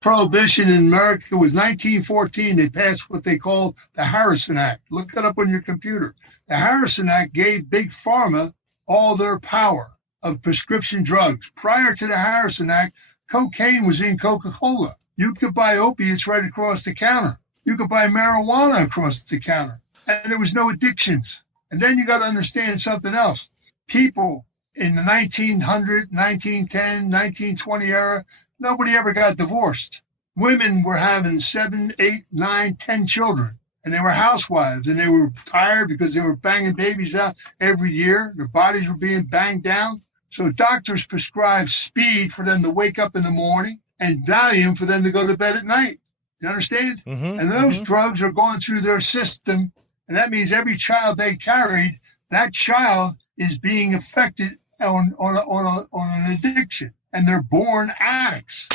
Prohibition in America was 1914. They passed what they called the Harrison Act. Look it up on your computer. The Harrison Act gave Big Pharma all their power of prescription drugs. Prior to the Harrison Act, cocaine was in Coca-Cola. You could buy opiates right across the counter. You could buy marijuana across the counter. And there was no addictions. And then you got to understand something else. People in the 1900, 1910, 1920 era, nobody ever got divorced. Women were having 7, 8, 9, 10 children. And they were housewives. And they were tired because they were banging babies out every year. Their bodies were being banged down. So doctors prescribed speed for them to wake up in the morning and Valium for them to go to bed at night. You understand? Mm-hmm, and those drugs are going through their system. And that means every child they carried, that child is being affected on an addiction. And they're born addicts.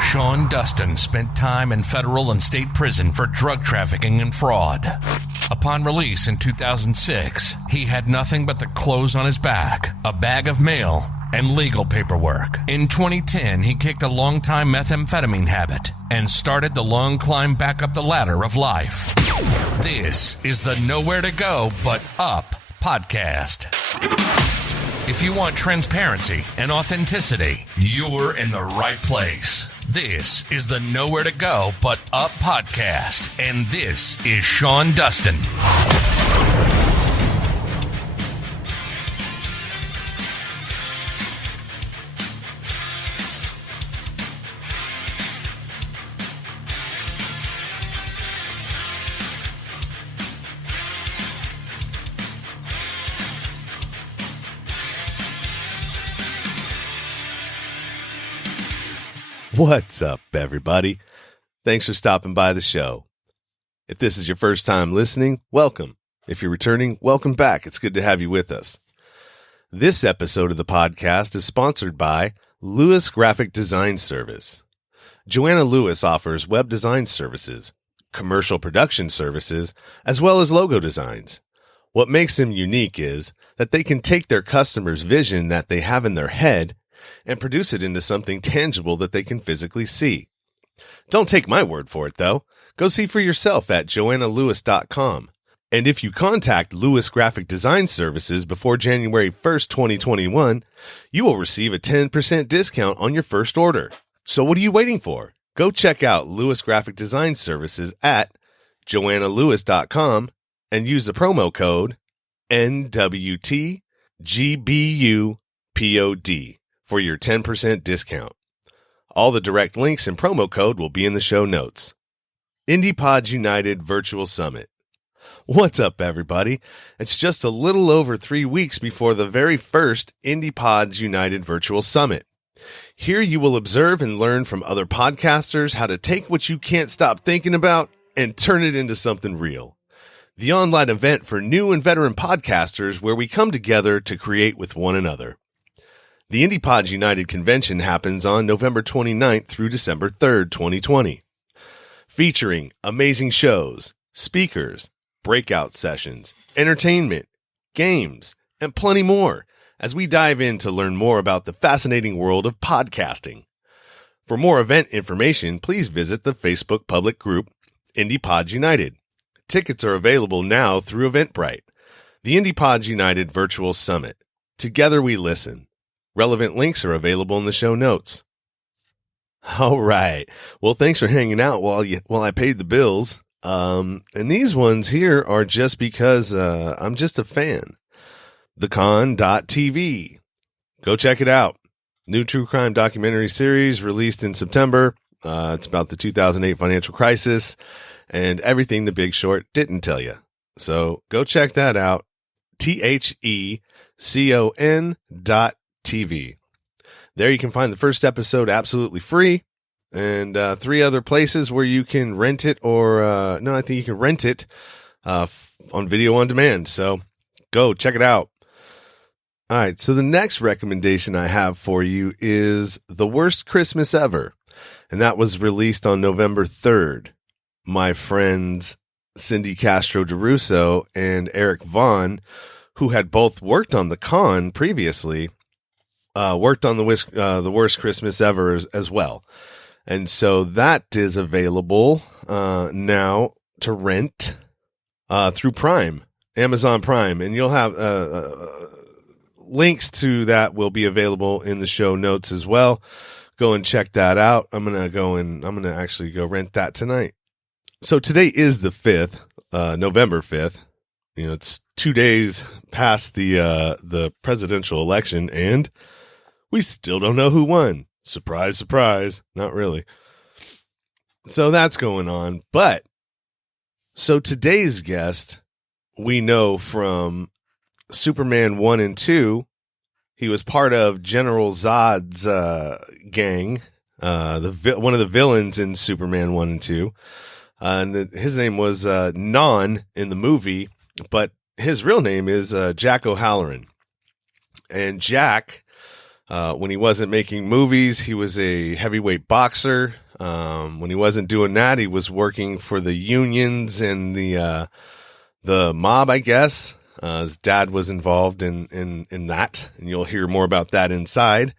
Sean Dustin spent time in federal and state prison for drug trafficking and fraud. Upon release in 2006, he had nothing but the clothes on his back, a bag of mail, and legal paperwork. In 2010, he kicked a long-time methamphetamine habit and started the long climb back up the ladder of life. This is the Nowhere to Go But Up podcast. If you want transparency and authenticity, you're in the right place. This is the Nowhere to Go But Up podcast, and this is Sean Dustin. What's up, everybody? Thanks for stopping by the show. If this is your first time listening, welcome. If you're returning, welcome back. It's good to have you with us. This episode of the podcast is sponsored by Lewis Graphic Design Service. Joanna Lewis offers web design services, commercial production services, as well as logo designs. What makes them unique is that they can take their customers' vision that they have in their head and produce it into something tangible that they can physically see. Don't take my word for it, though. Go see for yourself at joannalewis.com. And if you contact Lewis Graphic Design Services before January 1st, 2021, you will receive a 10% discount on your first order. So what are you waiting for? Go check out Lewis Graphic Design Services at joannalewis.com and use the promo code NWTGBUPOD for your 10% discount. All the direct links and promo code will be in the show notes. IndiePods United Virtual Summit. What's up, everybody? It's just a little over 3 weeks before the very first IndiePods United Virtual Summit. Here you will observe and learn from other podcasters how to take what you can't stop thinking about and turn it into something real. The online event for new and veteran podcasters where we come together to create with one another. The IndiePods United convention happens on November 29th through December 3rd, 2020. Featuring amazing shows, speakers, breakout sessions, entertainment, games, and plenty more as we dive in to learn more about the fascinating world of podcasting. For more event information, please visit the Facebook public group IndiePods United. Tickets are available now through Eventbrite. The IndiePods United Virtual Summit. Together we listen. Relevant links are available in the show notes. All right. Well, thanks for hanging out while I paid the bills. And these ones here are just because I'm just a fan. TheCon.tv. Go check it out. New true crime documentary series released in September. It's about the 2008 financial crisis and everything The Big Short didn't tell you. So go check that out. TheCon.tv. There you can find the first episode absolutely free, and 3 other places where you can rent it, I think you can rent it on video on demand. So go check it out. All right, so the next recommendation I have for you is The Worst Christmas Ever, and that was released on November 3rd. My friends Cindy Castro DeRusso and Eric Vaughn, who had both worked on the con previously, worked on the worst Christmas ever as well. And so that is available now to rent through Prime, Amazon Prime. And you'll have links to that will be available in the show notes as well. Go and check that out. I'm going to actually go rent that tonight. So today is the 5th, November 5th. You know, it's 2 days past the presidential election, and we still don't know who won. Surprise, surprise. Not really. So that's going on. But so today's guest, we know from Superman 1 and 2, he was part of General Zod's gang, one of the villains in Superman 1 and 2. And his name was Non in the movie, but his real name is Jack O'Halloran. And Jack, when he wasn't making movies, he was a heavyweight boxer. When he wasn't doing that, he was working for the unions and the mob, I guess. His dad was involved in that, and you'll hear more about that inside.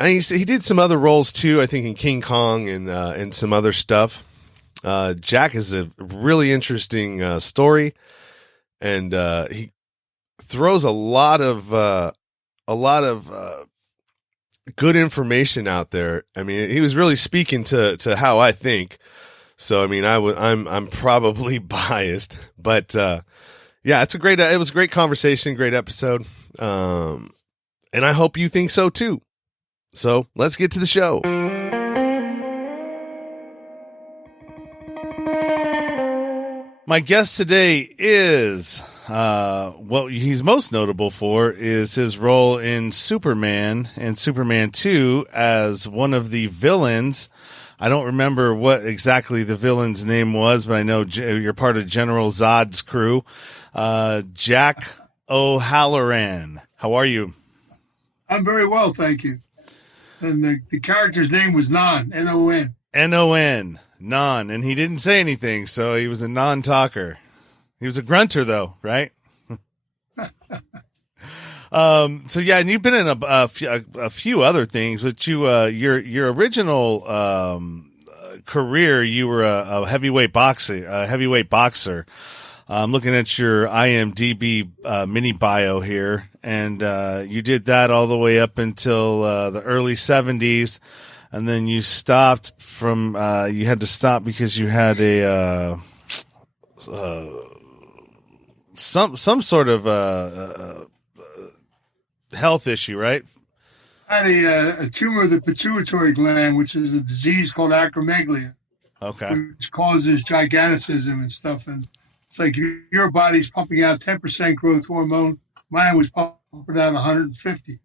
And he did some other roles too, I think in King Kong and some other stuff. Jack is a really interesting story, and he throws a lot of good information out there. I mean, he was really speaking to how I think. So I mean, I'm probably biased, but yeah, it was a great conversation, great episode, and I hope you think so too. So let's get to the show. My guest today is, what he's most notable for is his role in Superman and Superman 2 as one of the villains. I don't remember what exactly the villain's name was, but I know you're part of General Zod's crew. Jack O'Halloran. How are you? I'm very well, thank you. And the character's name was Non, N-O-N. N-O-N. Non, and he didn't say anything, so he was a non-talker. He was a grunter, though, right? So yeah, and you've been in a few other things, but your original career, you were a heavyweight boxer. I'm looking at your IMDb mini bio here, and you did that all the way up until the early 70s. And then you stopped from, you had to stop because you had some sort of health issue, right? I had a tumor of the pituitary gland, which is a disease called acromegaly. Okay. Which causes gigantism and stuff. And it's like your body's pumping out 10% growth hormone. Mine was pumping out 150.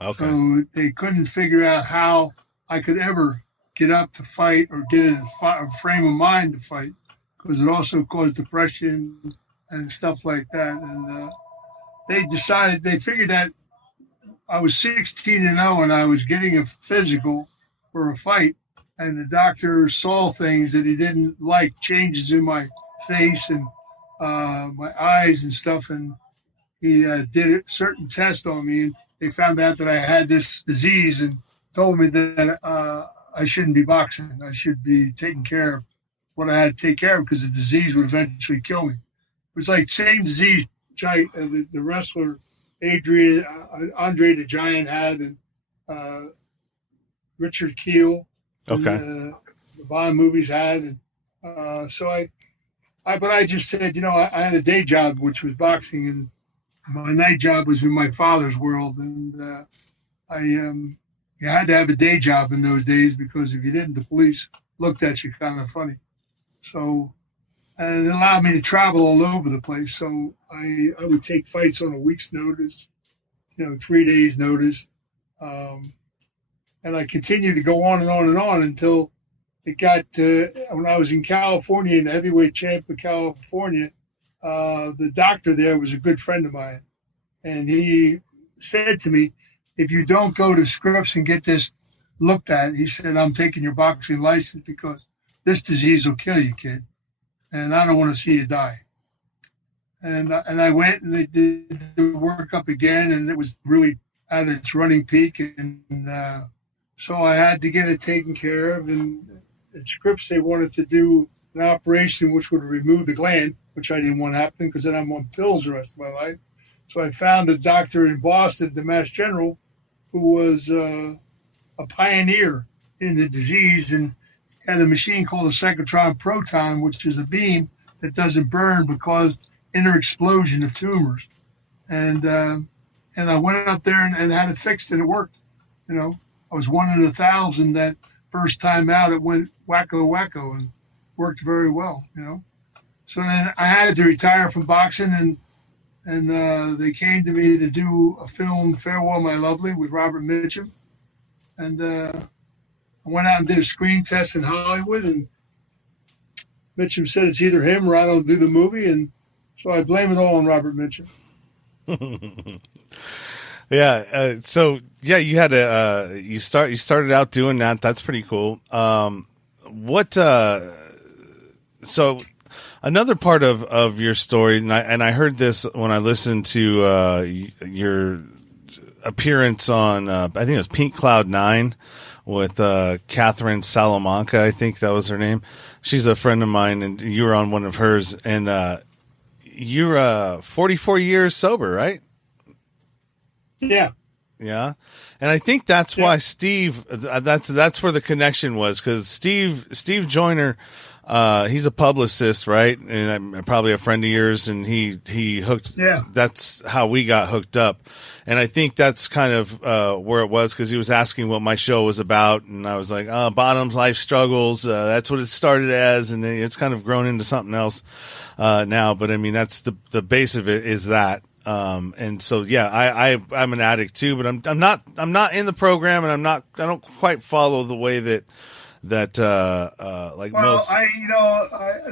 Okay. So they couldn't figure out how I could ever get up to fight or get in a frame of mind to fight, because it also caused depression and stuff like that. And they figured that I was 16-0 and I was getting a physical for a fight, and the doctor saw things that he didn't like, changes in my face and my eyes and stuff, and he did a certain test on me, and they found out that I had this disease and told me that I shouldn't be boxing. I should be taking care of what I had to take care of, because the disease would eventually kill me. It was like the same disease the wrestler Andre the Giant had, and Richard Kiel, okay, and, the Bond movies had. And so I just said, I had a day job, which was boxing, and my night job was in my father's world. And you had to have a day job in those days, because if you didn't, the police looked at you kind of funny. So, and it allowed me to travel all over the place. So I would take fights on a week's notice, 3 days notice. And I continued to go on and on and on until it got to when I was in California, in the heavyweight champ of California. The doctor there was a good friend of mine. And he said to me, if you don't go to Scripps and get this looked at, he said, I'm taking your boxing license, because this disease will kill you, kid. And I don't want to see you die. And I went, and they did the workup again, and it was really at its running peak, and so I had to get it taken care of. And at Scripps, they wanted to do an operation which would remove the gland, which I didn't want to happen because then I'm on pills the rest of my life. So I found a doctor in Boston, the Mass General, who was a pioneer in the disease and had a machine called a cyclotron proton, which is a beam that doesn't burn but causes inner explosion of tumors. And I went up there and had it fixed, and it worked. You know, I was 1 in 1,000 that first time out. It went wacko and worked very well. You know, so then I had to retire from boxing, and they came to me to do a film, Farewell My Lovely, with Robert Mitchum, and I went out and did a screen test in Hollywood, and Mitchum said it's either him or I don't do the movie, and so I blame it all on Robert Mitchum. Yeah. So yeah, you had a you started out doing that. That's pretty cool. So another part of your story, and I heard this when I listened to your appearance on I think it was Pink Cloud 9 with Catherine Salamanca. I think that was her name. She's a friend of mine, and you were on one of hers. And you're 44 years sober, right? Yeah. Yeah. And I think that's why Steve, that's where the connection was, because Steve Joyner, he's a publicist, right? And I'm probably a friend of yours, and he hooked. Yeah. That's how we got hooked up. And I think that's kind of where it was, because he was asking what my show was about, and I was like, Bottoms Life Struggles. That's what it started as, and then it's kind of grown into something else now. But I mean, that's the base of it is that. And so yeah, I'm an addict too, but I'm not in the program, and I don't quite follow the way that like most.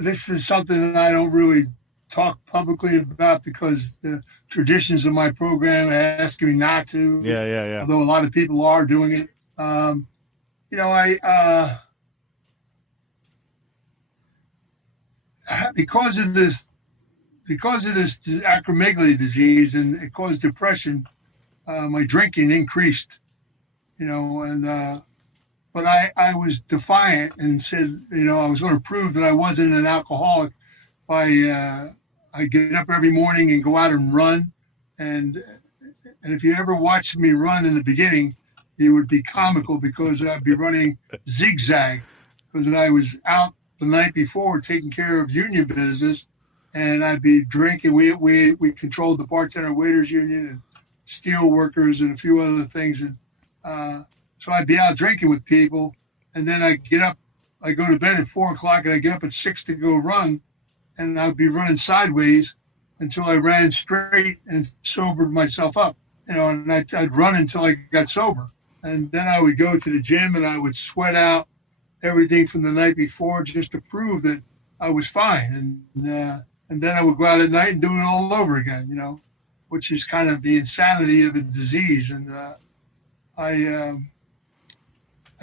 This is something that I don't really talk publicly about because the traditions of my program ask me not to. Yeah. Although a lot of people are doing it. Because of this acromegaly disease, and it caused depression, my drinking increased, but I was defiant and said, I was going to prove that I wasn't an alcoholic by I get up every morning and go out and run. And if you ever watched me run in the beginning, it would be comical because I'd be running zigzag because I was out the night before taking care of union business, and I'd be drinking. We controlled the bartender waiters union and steel workers and a few other things. And so I'd be out drinking with people, and then I get up, I go to bed at 4:00 and I get up at 6 to go run, and I'd be running sideways until I ran straight and sobered myself up, and I'd run until I got sober. And then I would go to the gym and I would sweat out everything from the night before just to prove that I was fine. And then I would go out at night and do it all over again, which is kind of the insanity of a disease. And I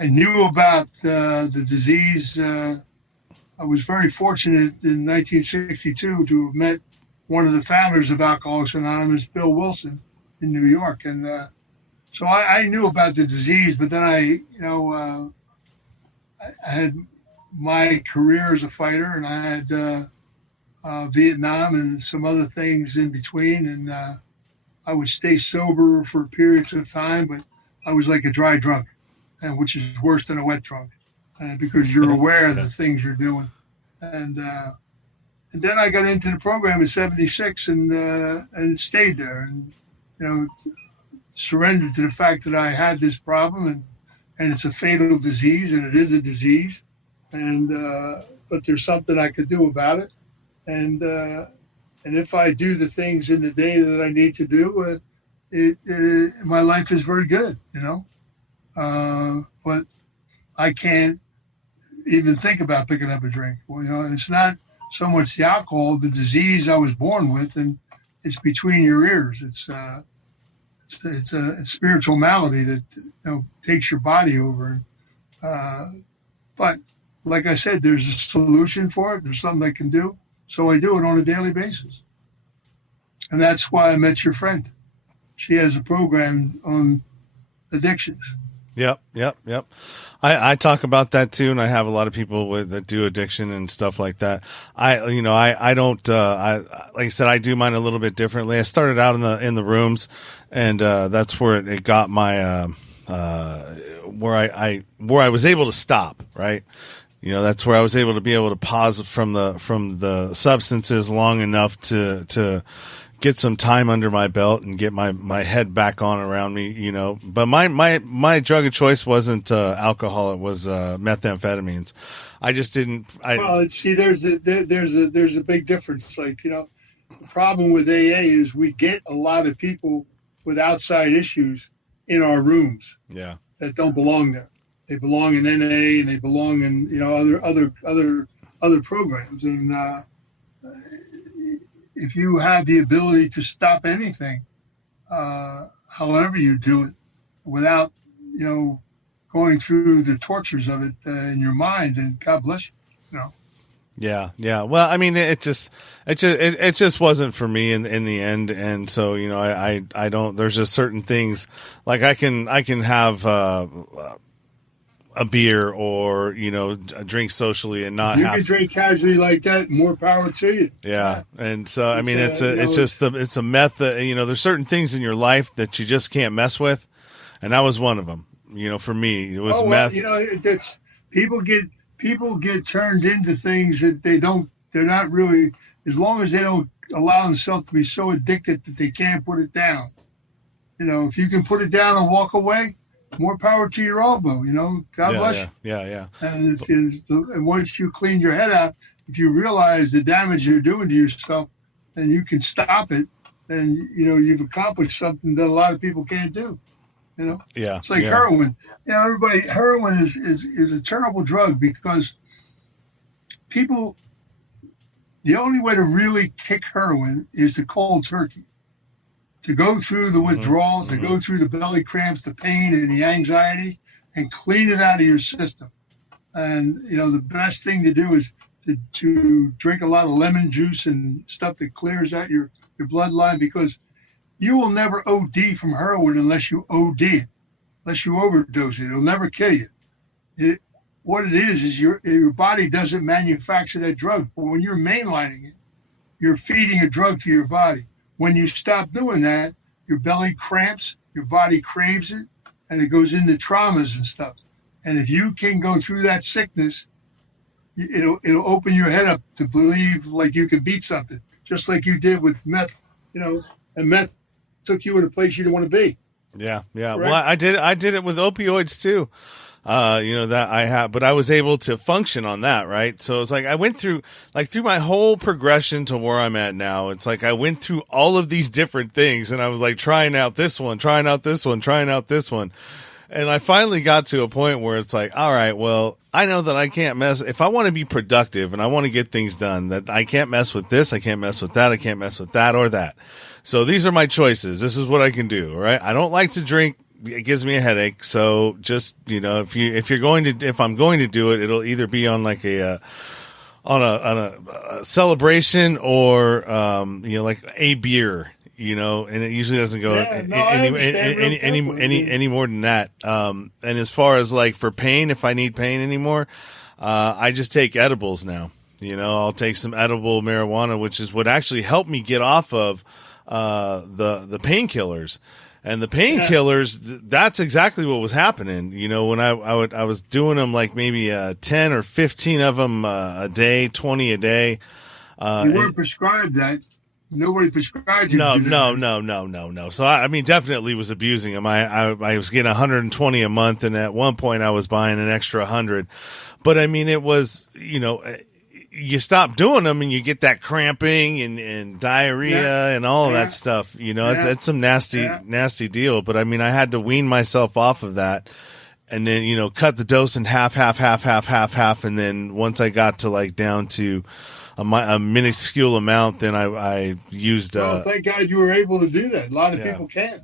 knew about the disease. I was very fortunate in 1962 to have met one of the founders of Alcoholics Anonymous, Bill Wilson, in New York. And so I knew about the disease, but then I had my career as a fighter, and I had Vietnam and some other things in between. And I would stay sober for periods of time, but I was like a dry drunk, and which is worse than a wet drunk, because you're aware of the things you're doing. And then I got into the program in '76 and stayed there, and surrendered to the fact that I had this problem, and it's a fatal disease, and it is a disease, and but there's something I could do about it, and if I do the things in the day that I need to do, my life is very good, but I can't even think about picking up a drink. And it's not so much the alcohol, the disease I was born with, and it's between your ears. It's a spiritual malady that takes your body over. But like I said, there's a solution for it. There's something I can do. So I do it on a daily basis. And that's why I met your friend. she has a program on addictions. Yep. I talk about that too, and I have a lot of people that do addiction and stuff like that. I don't, like I said, I do mine a little bit differently. I started out in the rooms, and that's where it got my, where I was able to stop, right? That's where I was able to pause from the substances long enough to get some time under my belt and get my head back on around me, But my drug of choice wasn't alcohol; it was methamphetamines. I just didn't. Well, see, there's a big difference. Like, the problem with AA is we get a lot of people with outside issues in our rooms. Yeah. That don't belong there. They belong in NA and they belong in other programs. And if you have the ability to stop anything, however you do it, without going through the tortures of it in your mind, and God bless you. Yeah. Well, I mean, it just wasn't for me in the end, and so I don't. There's just certain things like I can have a beer or drink socially and not. You have can drink casually like that. More power to you. Yeah, and so I mean, it's a method. There's certain things in your life that you just can't mess with, and that was one of them. For me, it was meth. That's people get turned into things that they're not really, as long as they don't allow themselves to be so addicted that they can't put it down. If you can put it down and walk away, more power to your elbow, God bless you. Yeah. And and once you clean your head out, if you realize the damage you're doing to yourself and you can stop it, then, you've accomplished something that a lot of people can't do. Yeah. It's like heroin. Heroin is a terrible drug because people, the only way to really kick heroin is to cold turkey. To go through the withdrawals, to go through the belly cramps, the pain and the anxiety, and clean it out of your system. And, the best thing to do is to drink a lot of lemon juice and stuff that clears out your bloodline, because you will never OD from heroin unless you OD it, unless you overdose it. It'll never kill you. What it is your body doesn't manufacture that drug. But when you're mainlining it, you're feeding a drug to your body. When you stop doing that, your belly cramps, your body craves it, and it goes into traumas and stuff. And if you can go through that sickness, it'll open your head up to believe like you can beat something, just like you did with meth, and meth took you in a place you didn't want to be. Yeah. Correct? Well, I did it with opioids too. That I have, but I was able to function on that, right? So it's like I went through my whole progression to where I'm at now. It's like I went through all of these different things, and I was like trying out this one, trying out this one, trying out this one. And I finally got to a point where it's like, all right, well, I know that I can't mess. If I want to be productive and I want to get things done, that I can't mess with this, I can't mess with that, I can't mess with that or that. So these are my choices. This is what I can do, all right? I don't like to drink. It gives me a headache. So just, if I'm going to do it, it'll either be on like a celebration or, like a beer, and it usually doesn't go any more than that. And as far as like for pain, if I need pain anymore, I just take edibles now. I'll take some edible marijuana, which is what actually helped me get off of the painkillers. And the painkillers, that's exactly what was happening. When I was doing them like maybe 10 or 15 of them a day, 20 a day. You weren't prescribed that. Nobody prescribed you. No. So I mean, definitely was abusing them. I was getting 120 a month, and at one point I was buying an extra 100. But I mean, it was, you stop doing them and you get that cramping and diarrhea and all of that stuff. It's some nasty deal. But I mean, I had to wean myself off of that, and then, cut the dose in half. And then once I got to like down to a minuscule amount, then I used, well, thank God you were able to do that. A lot of people can't.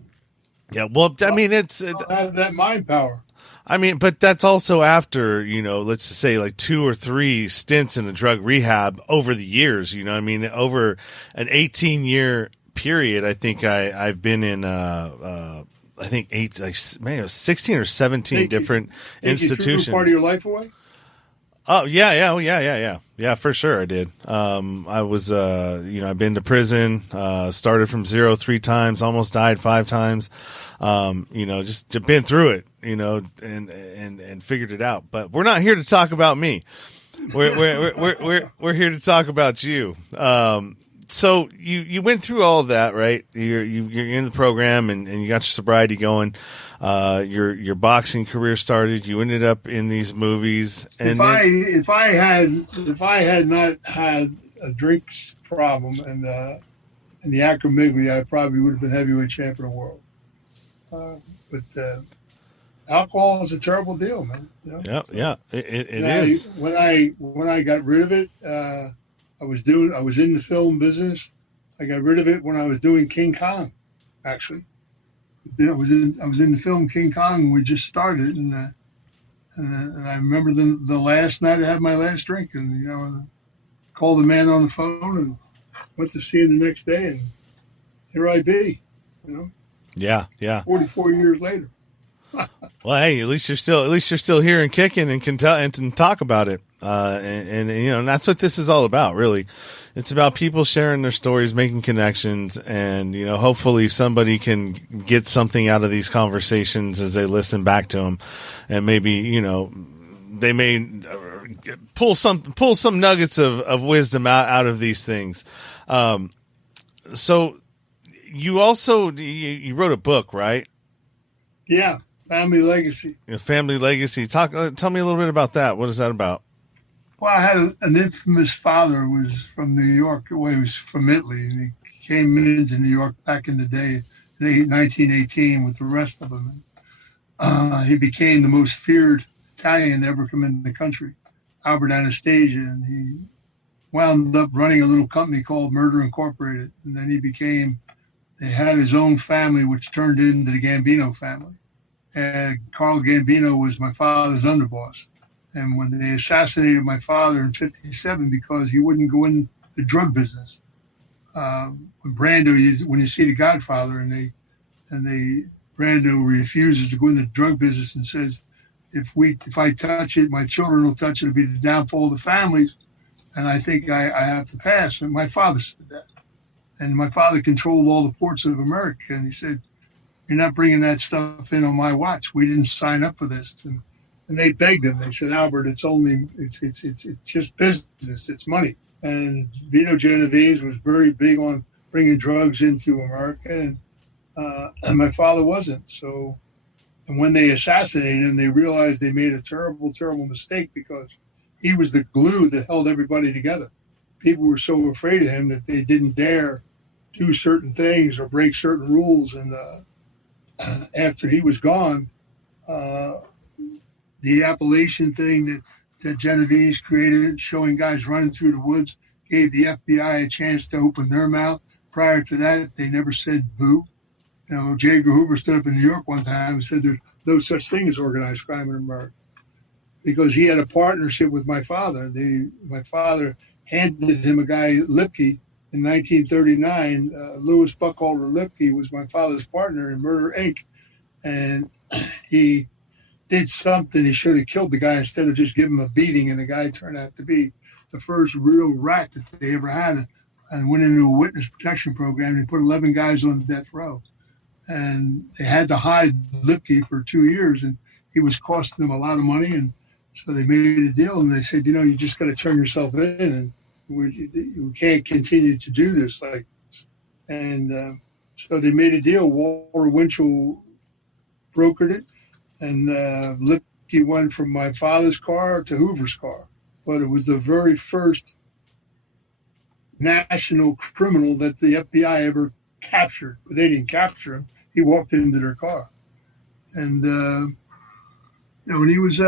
Yeah. Well, I mean, it's have that mind power. I mean, but that's also after, let's say like 2 or 3 stints in a drug rehab over the years, over an 18-year period, I think I've been in I think 16 or 17 different institutions. Part of your life away? Oh yeah, for sure I did. I was, I've been to prison, started from 0 3 times, almost died 5 times. Just been through it, and figured it out. But we're not here to talk about me. We're here to talk about you. So you went through all of that, right? You're in the program and you got your sobriety going. Your boxing career started. You ended up in these movies. And if I had not had a drinks problem and the acromegaly, I probably would have been heavyweight champion of the world. But alcohol is a terrible deal, man. Yeah, it is. When I got rid of it, I was in the film business. I got rid of it when I was doing King Kong, actually. I was in the film King Kong. We just started, and I remember the last night I had my last drink, and called the man on the phone and went to see him the next day, and here I be, Yeah. 44 years later. Well, hey, at least you're still here and kicking and can tell and talk about it. And that's what this is all about, really. It's about people sharing their stories, making connections, and hopefully somebody can get something out of these conversations as they listen back to them, and maybe they may pull some nuggets of wisdom out of these things. So you also you wrote a book, right? Yeah, Family Legacy. Family Legacy. Tell me a little bit about that. What is that about? Well, I had an infamous father who was from New York. Well, he was from Italy, and he came into New York back in the day, in 1918, with the rest of them. He became the most feared Italian to ever come into the country, Albert Anastasia, and he wound up running a little company called Murder Incorporated. And then they had his own family, which turned into the Gambino family. And Carl Gambino was my father's underboss. And when they assassinated my father in '57 because he wouldn't go in the drug business, when you see The Godfather and Brando refuses to go in the drug business and says, if I touch it, my children will touch it, it'll be the downfall of the families, and I think I have to pass. And my father said that. And my father controlled all the ports of America, and he said, "You're not bringing that stuff in on my watch. We didn't sign up for this." And they begged him. They said, "Albert, it's just business. It's money." And Vito Genovese was very big on bringing drugs into America, and my father wasn't. So, and when they assassinated him, they realized they made a terrible, terrible mistake because he was the glue that held everybody together. People were so afraid of him that they didn't dare do certain things or break certain rules. And after he was gone, the Appalachian thing that Genovese created, showing guys running through the woods, gave the FBI a chance to open their mouth. Prior to that, they never said boo. J. Edgar Hoover stood up in New York one time and said there's no such thing as organized crime in America, because he had a partnership with my father. My father handed him a guy, Lipke, in 1939. Louis Buckhalter Lipke was my father's partner in Murder, Inc. And he did something. He should have killed the guy instead of just giving him a beating, and the guy turned out to be the first real rat that they ever had, and went into a witness protection program. They put 11 guys on death row, and they had to hide Lipke for 2 years, and he was costing them a lot of money. And so they made a deal, and they said, you just got to turn yourself in, and we can't continue to do this like this. And so they made a deal. Walter Winchell brokered it, and Lipke went from my father's car to Hoover's car. But it was the very first national criminal that the FBI ever captured. But they didn't capture him. He walked into their car. And when he was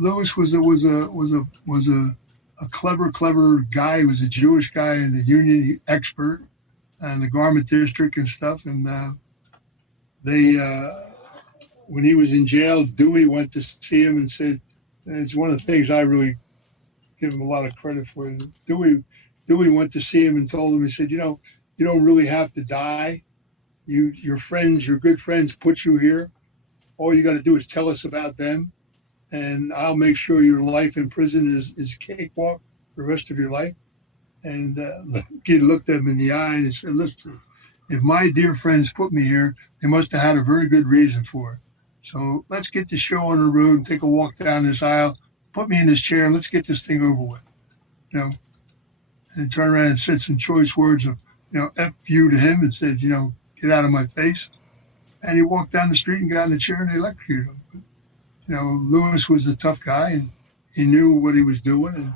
Louis was a clever guy. He was a Jewish guy and the union expert and the garment district and stuff. And when he was in jail, Dewey went to see him and said, and it's one of the things I really give him a lot of credit for. Dewey went to see him and told him, he said, you don't really have to die. Your friends, your good friends put you here. All you got to do is tell us about them, and I'll make sure your life in prison is cakewalk the rest of your life. And the kid looked at him in the eye and said, listen, if my dear friends put me here, they must have had a very good reason for it. So let's get the show on the road and take a walk down this aisle, put me in this chair, and let's get this thing over with. You know, and turned around and said some choice words of, F you to him and said, get out of my face. And he walked down the street and got in the chair and they electrocuted him. Lewis was a tough guy and he knew what he was doing.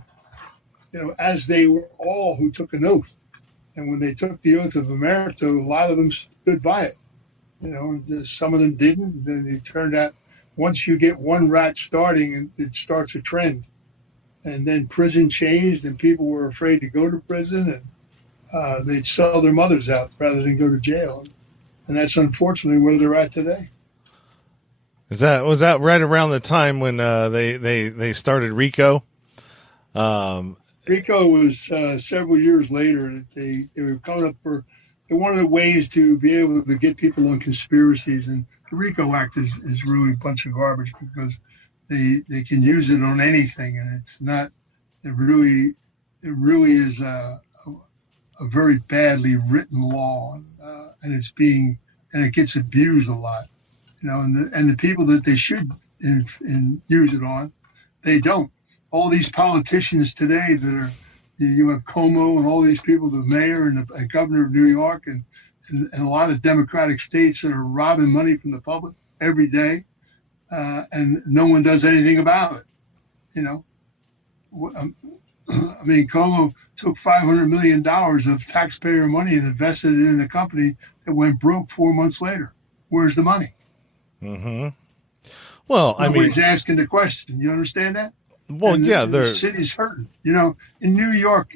And, as they were all who took an oath. And when they took the oath of omerta, a lot of them stood by it. Some of them didn't. Then it turned out once you get one rat starting, it starts a trend. And then prison changed and people were afraid to go to prison and they'd sell their mothers out rather than go to jail. And that's unfortunately where they're at today. Was that right around the time when they started RICO? RICO was several years later. They were coming up for one of the ways to be able to get people on conspiracies. And the RICO Act is really a bunch of garbage because they can use it on anything, and it's not. It really is a very badly written law, and it gets abused a lot, and the people that they should use it on, they don't. All these politicians today you have Como and all these people, the mayor and the governor of New York and a lot of Democratic states that are robbing money from the public every day, and no one does anything about it. Como took $500 million of taxpayer money and invested it in a company that went broke 4 months later. Where's the money? Mm-hmm. Well, nobody's asking the question. You understand that? Well, the city's hurting. In New York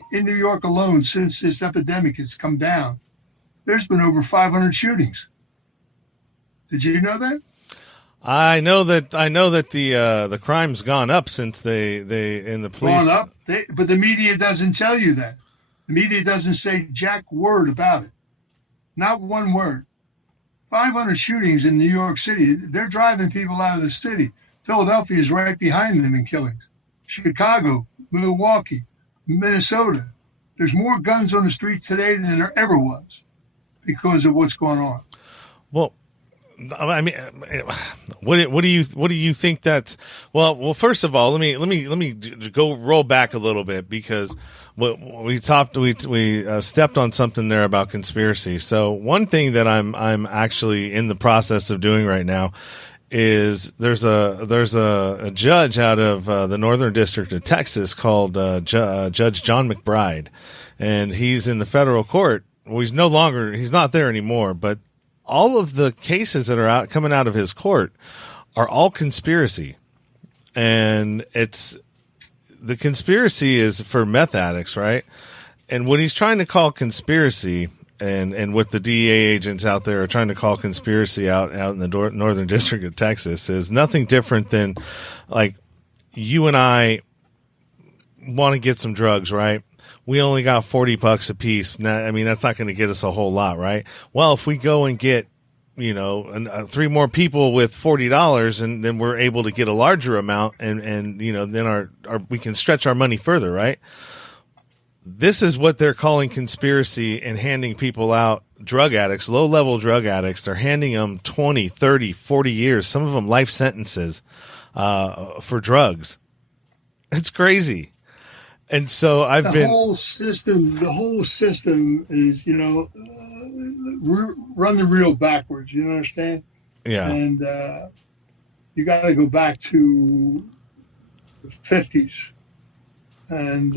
alone, since this epidemic has come down, there's been over 500 shootings. Did you know that? I know that the crime's gone up since they in the police gone up. But the media doesn't tell you that. The media doesn't say jack word about it. Not one word. 500 shootings in New York City. They're driving people out of the city. Philadelphia is right behind them in killings. Chicago, Milwaukee, Minnesota. There's more guns on the streets today than there ever was because of what's going on. Well, what do you think that's well first of all let me go roll back a little bit because we stepped on something there about conspiracy. So one thing that I'm actually in the process of doing right now is there's a judge out of the Northern District of Texas called Judge John McBride, and he's in the federal court. Well, he's not there anymore, but all of the cases that are coming out of his court are all conspiracy. And the conspiracy is for meth addicts, right? And what he's trying to call conspiracy and what the DEA agents out there are trying to call conspiracy out in the Northern District of Texas is nothing different than like you and I want to get some drugs, right? We only got $40 a piece. That's not going to get us a whole lot, right? Well, if we go and get, 3 more people with $40 and then we're able to get a larger amount and then we can stretch our money further, right? This is what they're calling conspiracy and handing people out, drug addicts, low-level drug addicts. They're handing them 20, 30, 40 years, some of them life sentences for drugs. It's crazy. And so the whole system is, run the reel backwards. You understand? Yeah. And you got to go back to the 50s. And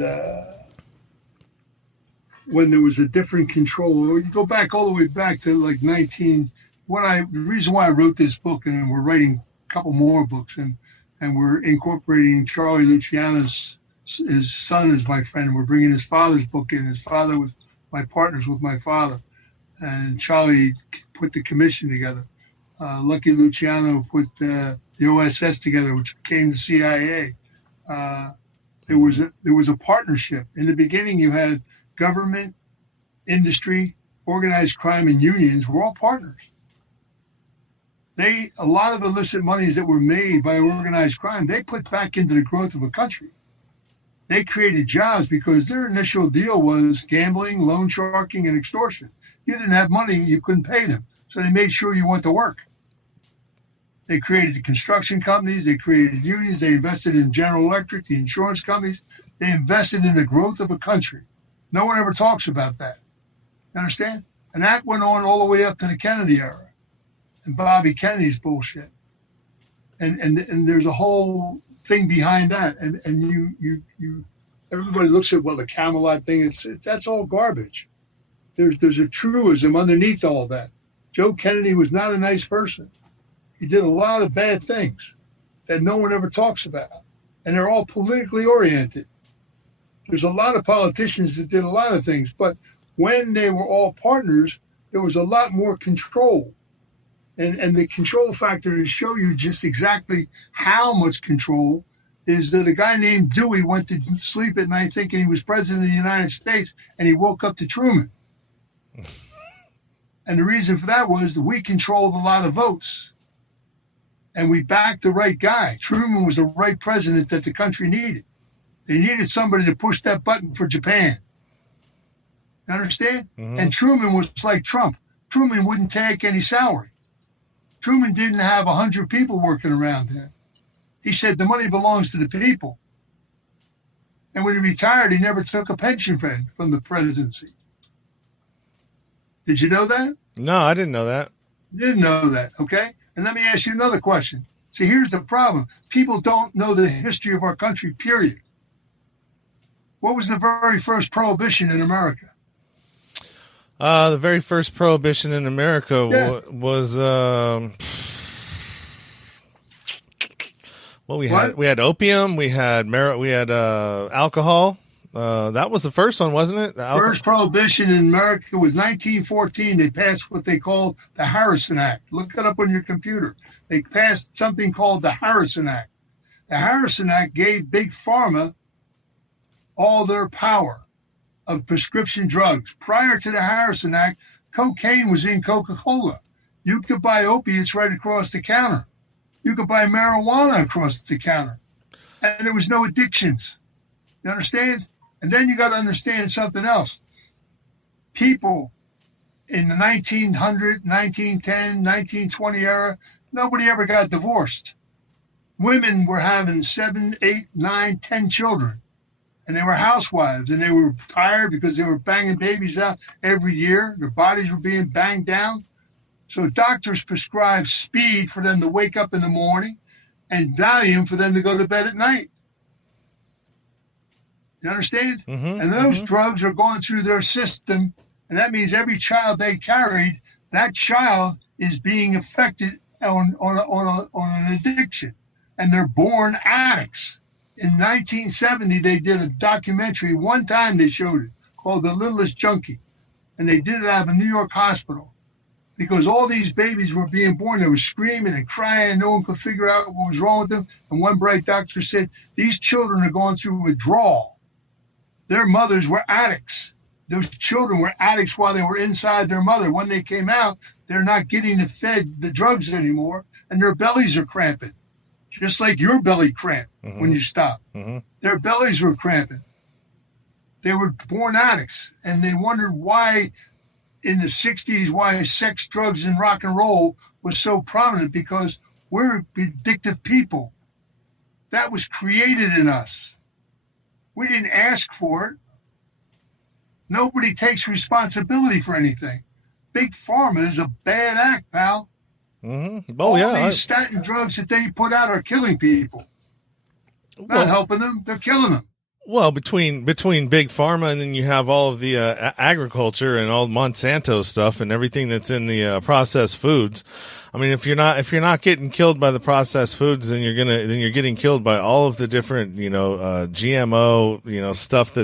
when there was a different control, you go back all the way back to like the reason why I wrote this book, and we're writing a couple more books, and we're incorporating Charlie Luciano's. His son is my friend. We're bringing his father's book in. His father was my partners with my father. And Charlie put the commission together. Lucky Luciano put the OSS together, which became the CIA. There was a partnership. In the beginning, you had government, industry, organized crime and unions were all partners. A lot of illicit monies that were made by organized crime, they put back into the growth of a country. They created jobs because their initial deal was gambling, loan sharking, and extortion. You didn't have money, you couldn't pay them. So they made sure you went to work. They created the construction companies, they created unions, they invested in General Electric, the insurance companies. They invested in the growth of a country. No one ever talks about that. You understand? And that went on all the way up to the Kennedy era and Bobby Kennedy's bullshit. And there's a whole thing behind that. And you everybody looks at, well, the Camelot thing, that's all garbage. There's a truism underneath all that. Joe Kennedy was not a nice person. He did a lot of bad things that no one ever talks about. And they're all politically oriented. There's a lot of politicians that did a lot of things, but when they were all partners, there was a lot more control. And the control factor to show you just exactly how much control is that a guy named Dewey went to sleep at night thinking he was president of the United States, and he woke up to Truman. And the reason for that was that we controlled a lot of votes. And we backed the right guy. Truman was the right president that the country needed. They needed somebody to push that button for Japan. You understand? Mm-hmm. And Truman was like Trump. Truman wouldn't take any salary. Truman didn't have 100 people working around him. He said the money belongs to the people. And when he retired, he never took a pension from the presidency. Did you know that? No, I didn't know that. You didn't know that, okay? And let me ask you another question. See, here's the problem. People don't know the history of our country, period. What was the very first prohibition in America? The very first prohibition in America was we had opium, we had alcohol. That was the first one, wasn't it? First prohibition in America was 1914. They passed what they called the Harrison Act. Look it up on your computer. They passed something called the Harrison Act. The Harrison Act gave Big Pharma all their power of prescription drugs. Prior to the Harrison Act, cocaine was in Coca-Cola. You could buy opiates right across the counter. You could buy marijuana across the counter. And there was no addictions. You understand? And then you got to understand something else. People in the 1900, 1910, 1920 era, nobody ever got divorced. Women were having 7, 8, 9, 10 children. And they were housewives, and they were tired because they were banging babies out every year. Their bodies were being banged down. So doctors prescribed speed for them to wake up in the morning and Valium for them to go to bed at night. You understand? Mm-hmm, and those drugs are going through their system, and that means every child they carried, that child is being affected on an addiction, and they're born addicts. In 1970, they did a documentary. One time they showed it called The Littlest Junkie. And they did it out of a New York hospital because all these babies were being born. They were screaming and crying, and no one could figure out what was wrong with them. And one bright doctor said, these children are going through withdrawal. Their mothers were addicts. Those children were addicts while they were inside their mother. When they came out, they're not getting fed the drugs anymore, and their bellies are cramping. Just like your belly cramped when you stop. Mm-hmm. Their bellies were cramping. They were born addicts, and they wondered why in the 60s, why sex, drugs, and rock and roll was so prominent, because we're addictive people. That was created in us. We didn't ask for it. Nobody takes responsibility for anything. Big Pharma is a bad act, pal. Mm-hmm. All these statin drugs that they put out are killing people. Not helping them, they're killing them. Well, between Big Pharma and then you have all of the agriculture and all Monsanto stuff and everything that's in the processed foods. I mean, if you're not getting killed by the processed foods, then you're getting killed by all of the different GMO stuff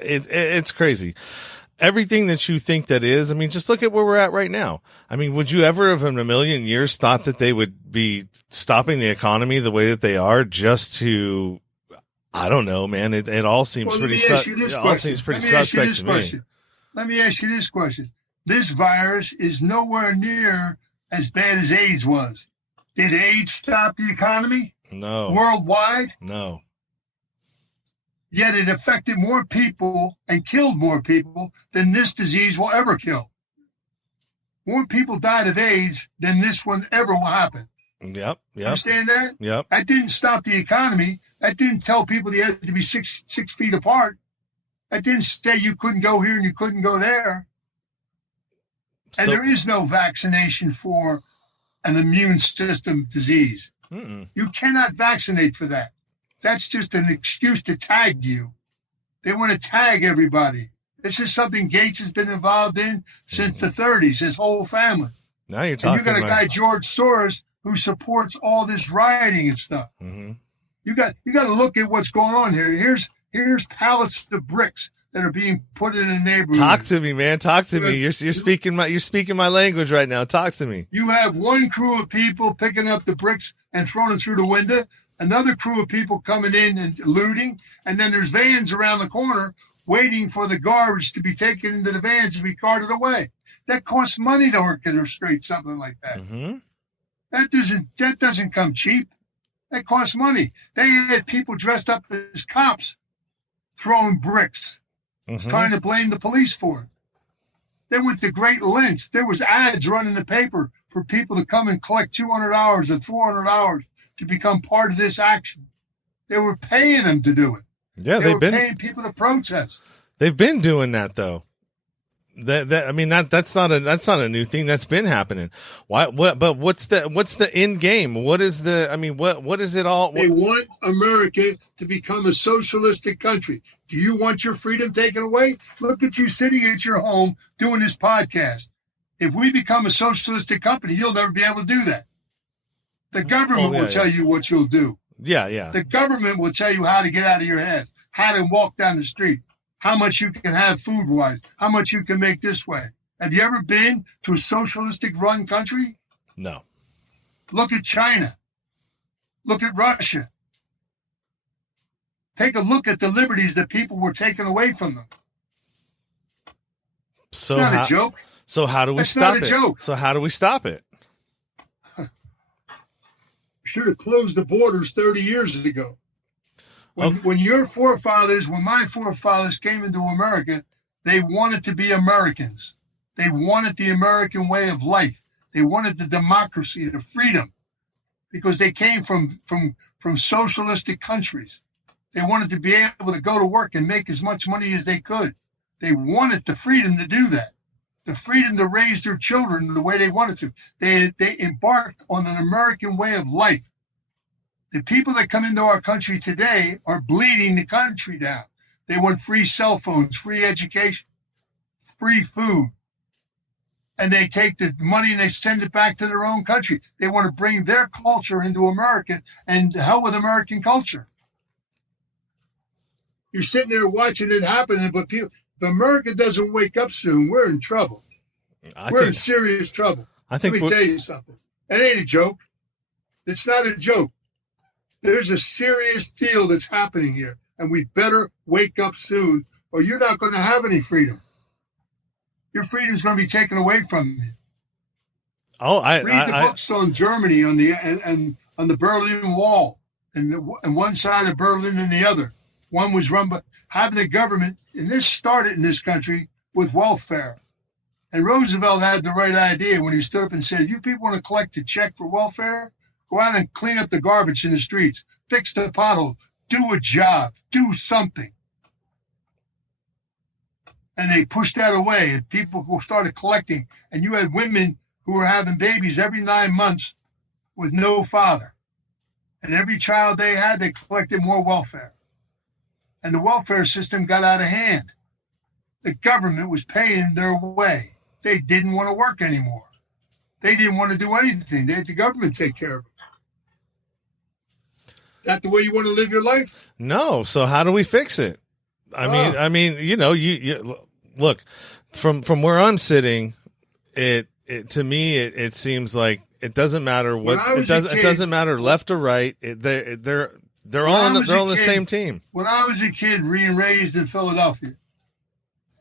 it's crazy. Everything that you think that is, I mean, just look at where we're at right now. I mean, would you ever have in a million years thought that they would be stopping the economy the way that they are just to, I don't know, man. It all seems pretty suspect to me. Let me ask you this question. This virus is nowhere near as bad as AIDS was. Did AIDS stop the economy? No. Worldwide? No. Yet it affected more people and killed more people than this disease will ever kill. More people died of AIDS than this one ever will happen. Yep. Understand that? Yep. That didn't stop the economy. That didn't tell people they had to be six feet apart. That didn't say you couldn't go here and you couldn't go there. And there is no vaccination for an immune system disease. You cannot vaccinate for that. That's just an excuse to tag you. They want to tag everybody. This is something Gates has been involved in since the 30s, his whole family. Now you're talking. And you got a guy, George Soros, who supports all this rioting and stuff. You got to look at what's going on here. Here's pallets of bricks that are being put in a neighborhood. Talk to me, man. Talk to me. You're speaking my language right now. Talk to me. You have one crew of people picking up the bricks and throwing them through the window, another crew of people coming in and looting, and then there's vans around the corner waiting for the garbage to be taken into the vans to be carted away. That costs money to orchestrate something like that. That doesn't come cheap. That costs money. They had people dressed up as cops throwing bricks, trying to blame the police for it. They went to great lengths. There was ads running the paper for people to come and collect $200 or $400 to become part of this action. They were paying them to do it. Yeah, they were paying people to protest. They've been doing that though. That's not a new thing. That's been happening. But what's the end game? What is what is it all? They want America to become a socialistic country. Do you want your freedom taken away? Look at you sitting at your home doing this podcast. If we become a socialistic company, you'll never be able to do that. The government will tell you what you'll do. Yeah. The government will tell you how to get out of your head, how to walk down the street, how much you can have food-wise, how much you can make this way. Have you ever been to a socialistic-run country? No. Look at China. Look at Russia. Take a look at the liberties that people were taken away from them. So it's not a joke. So how do we stop it? Joke. So how do we stop it? Should have closed the borders 30 years ago. When my forefathers came into America, they wanted to be Americans. They wanted the American way of life. They wanted the democracy, the freedom, because they came from socialistic countries. They wanted to be able to go to work and make as much money as they could. They wanted the freedom to do that, the freedom to raise their children the way they wanted to. They embarked on an American way of life. The people that come into our country today are bleeding the country down. They want free cell phones, free education, free food. And they take the money and they send it back to their own country. They want to bring their culture into America, and the hell with American culture. You're sitting there watching it happen, but if America doesn't wake up soon, we're in trouble. We're in serious trouble. Let me tell you something. It ain't a joke. It's not a joke. There's a serious deal that's happening here, and we better wake up soon, or you're not going to have any freedom. Your freedom's going to be taken away from you. Read the books on Germany, on the Berlin Wall, and one side of Berlin and the other. One was run by having the government, and this started in this country with welfare. And Roosevelt had the right idea when he stood up and said, "You people want to collect a check for welfare? Go out and clean up the garbage in the streets, fix the potholes, do a job, do something." And they pushed that away, and people started collecting. And you had women who were having babies every 9 months with no father. And every child they had, they collected more welfare. And the welfare system got out of hand. The government was paying their way. They didn't want to work anymore. They didn't want to do anything. They had the government take care of it. That the way you want to live your life? No. So how do we fix it? I mean, you look from where I'm sitting. It to me, it seems like it doesn't matter what it doesn't matter left or right. They're all on the same team. When I was a kid, raised in Philadelphia,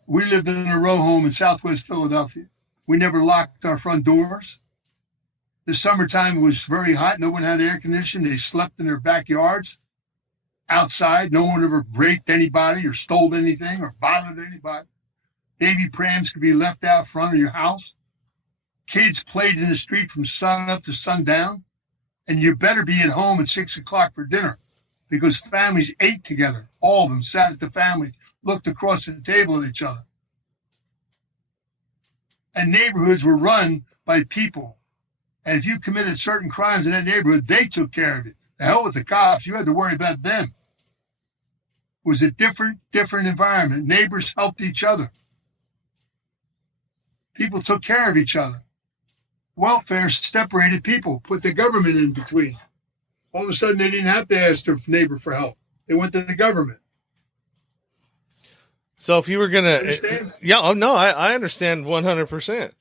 We lived in a row home in Southwest Philadelphia. We never locked our front doors. The summertime was very hot. No one had air conditioning. They slept in their backyards outside. No one ever raped anybody or stole anything or bothered anybody. Baby prams could be left out front of your house. Kids played in the street from sun up to sundown. And you better be at home at 6 o'clock for dinner because families ate together. All of them sat at the family, looked across the table at each other. And neighborhoods were run by people. And if you committed certain crimes in that neighborhood, they took care of it. The hell with the cops. You had to worry about them. It was a different environment. Neighbors helped each other. People took care of each other. Welfare separated people, put the government in between. All of a sudden, they didn't have to ask their neighbor for help. They went to the government. So if you were going to... Yeah, oh, no, I understand 100%.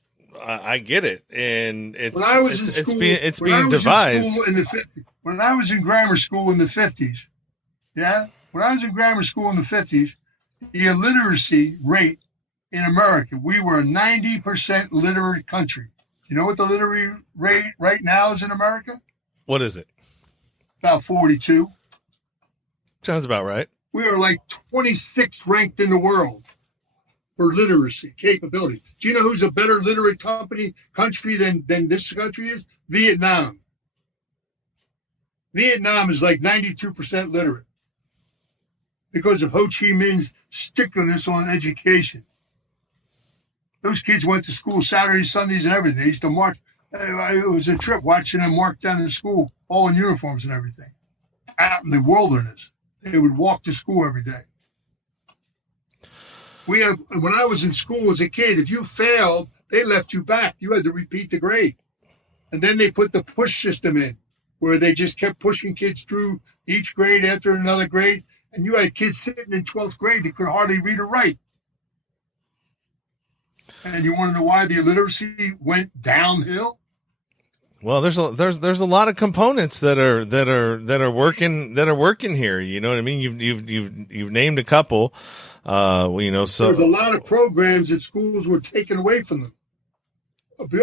I get it. And when I was in school, it's being devised. When I was in grammar school in the 50s, when I was in grammar school in the 50s, the illiteracy rate in America, we were a 90% literate country. You know what the literacy rate right now is in America? What is it? About 42. Sounds about right. We are like 26th ranked in the world for literacy capability. Do you know who's a better literate country than this country is? Vietnam. Vietnam is like 92% literate because of Ho Chi Minh's stickerness on education. Those kids went to school Saturdays, Sundays, and everything. They used to march. It was a trip watching them march down to school, all in uniforms and everything, out in the wilderness. They would walk to school every day. When I was in school as a kid, if you failed, they left you back. You had to repeat the grade. And then they put the push system in, where they just kept pushing kids through each grade after another grade. And you had kids sitting in 12th grade that could hardly read or write. And you want to know why the illiteracy went downhill? Well, there's a lot of components that are working here. You know what I mean? You've named a couple. So there's a lot of programs that schools were taken away from them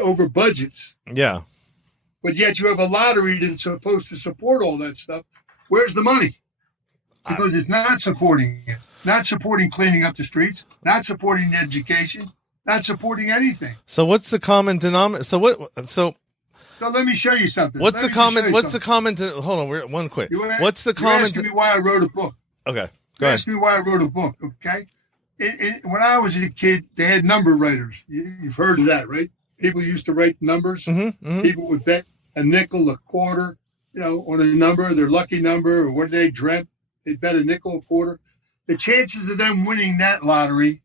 over budgets. Yeah. But yet you have a lottery that's supposed to support all that stuff. Where's the money? Because it's not supporting it. Not supporting cleaning up the streets. Not supporting education. Not supporting anything. So what's the common denominator? So let me show you something. Hold on, one quick. What's the common? You're asking me why I wrote a book. Okay, go ahead. Ask me why I wrote a book. Okay. When I was a kid, they had number writers. You've heard of that, right? People used to write numbers. Mm-hmm. People would bet a nickel, a quarter, on a number, their lucky number, or what they dreamt. They'd bet a nickel, a quarter. The chances of them winning that lottery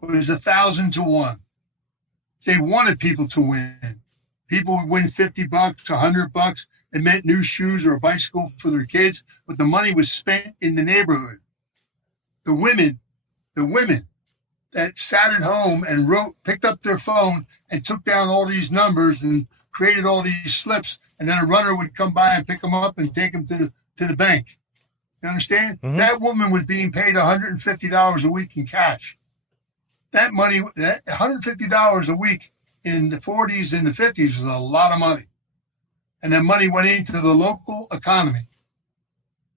was 1,000 to 1. They wanted people to win. People would win $50, $100. It meant new shoes or a bicycle for their kids, but the money was spent in the neighborhood. The women that sat at home and picked up their phone and took down all these numbers and created all these slips, and then a runner would come by and pick them up and take them to the bank. You understand? Mm-hmm. That woman was being paid $150 a week in cash. That money, that $150 a week in the 40s and the 50s was a lot of money. And that money went into the local economy,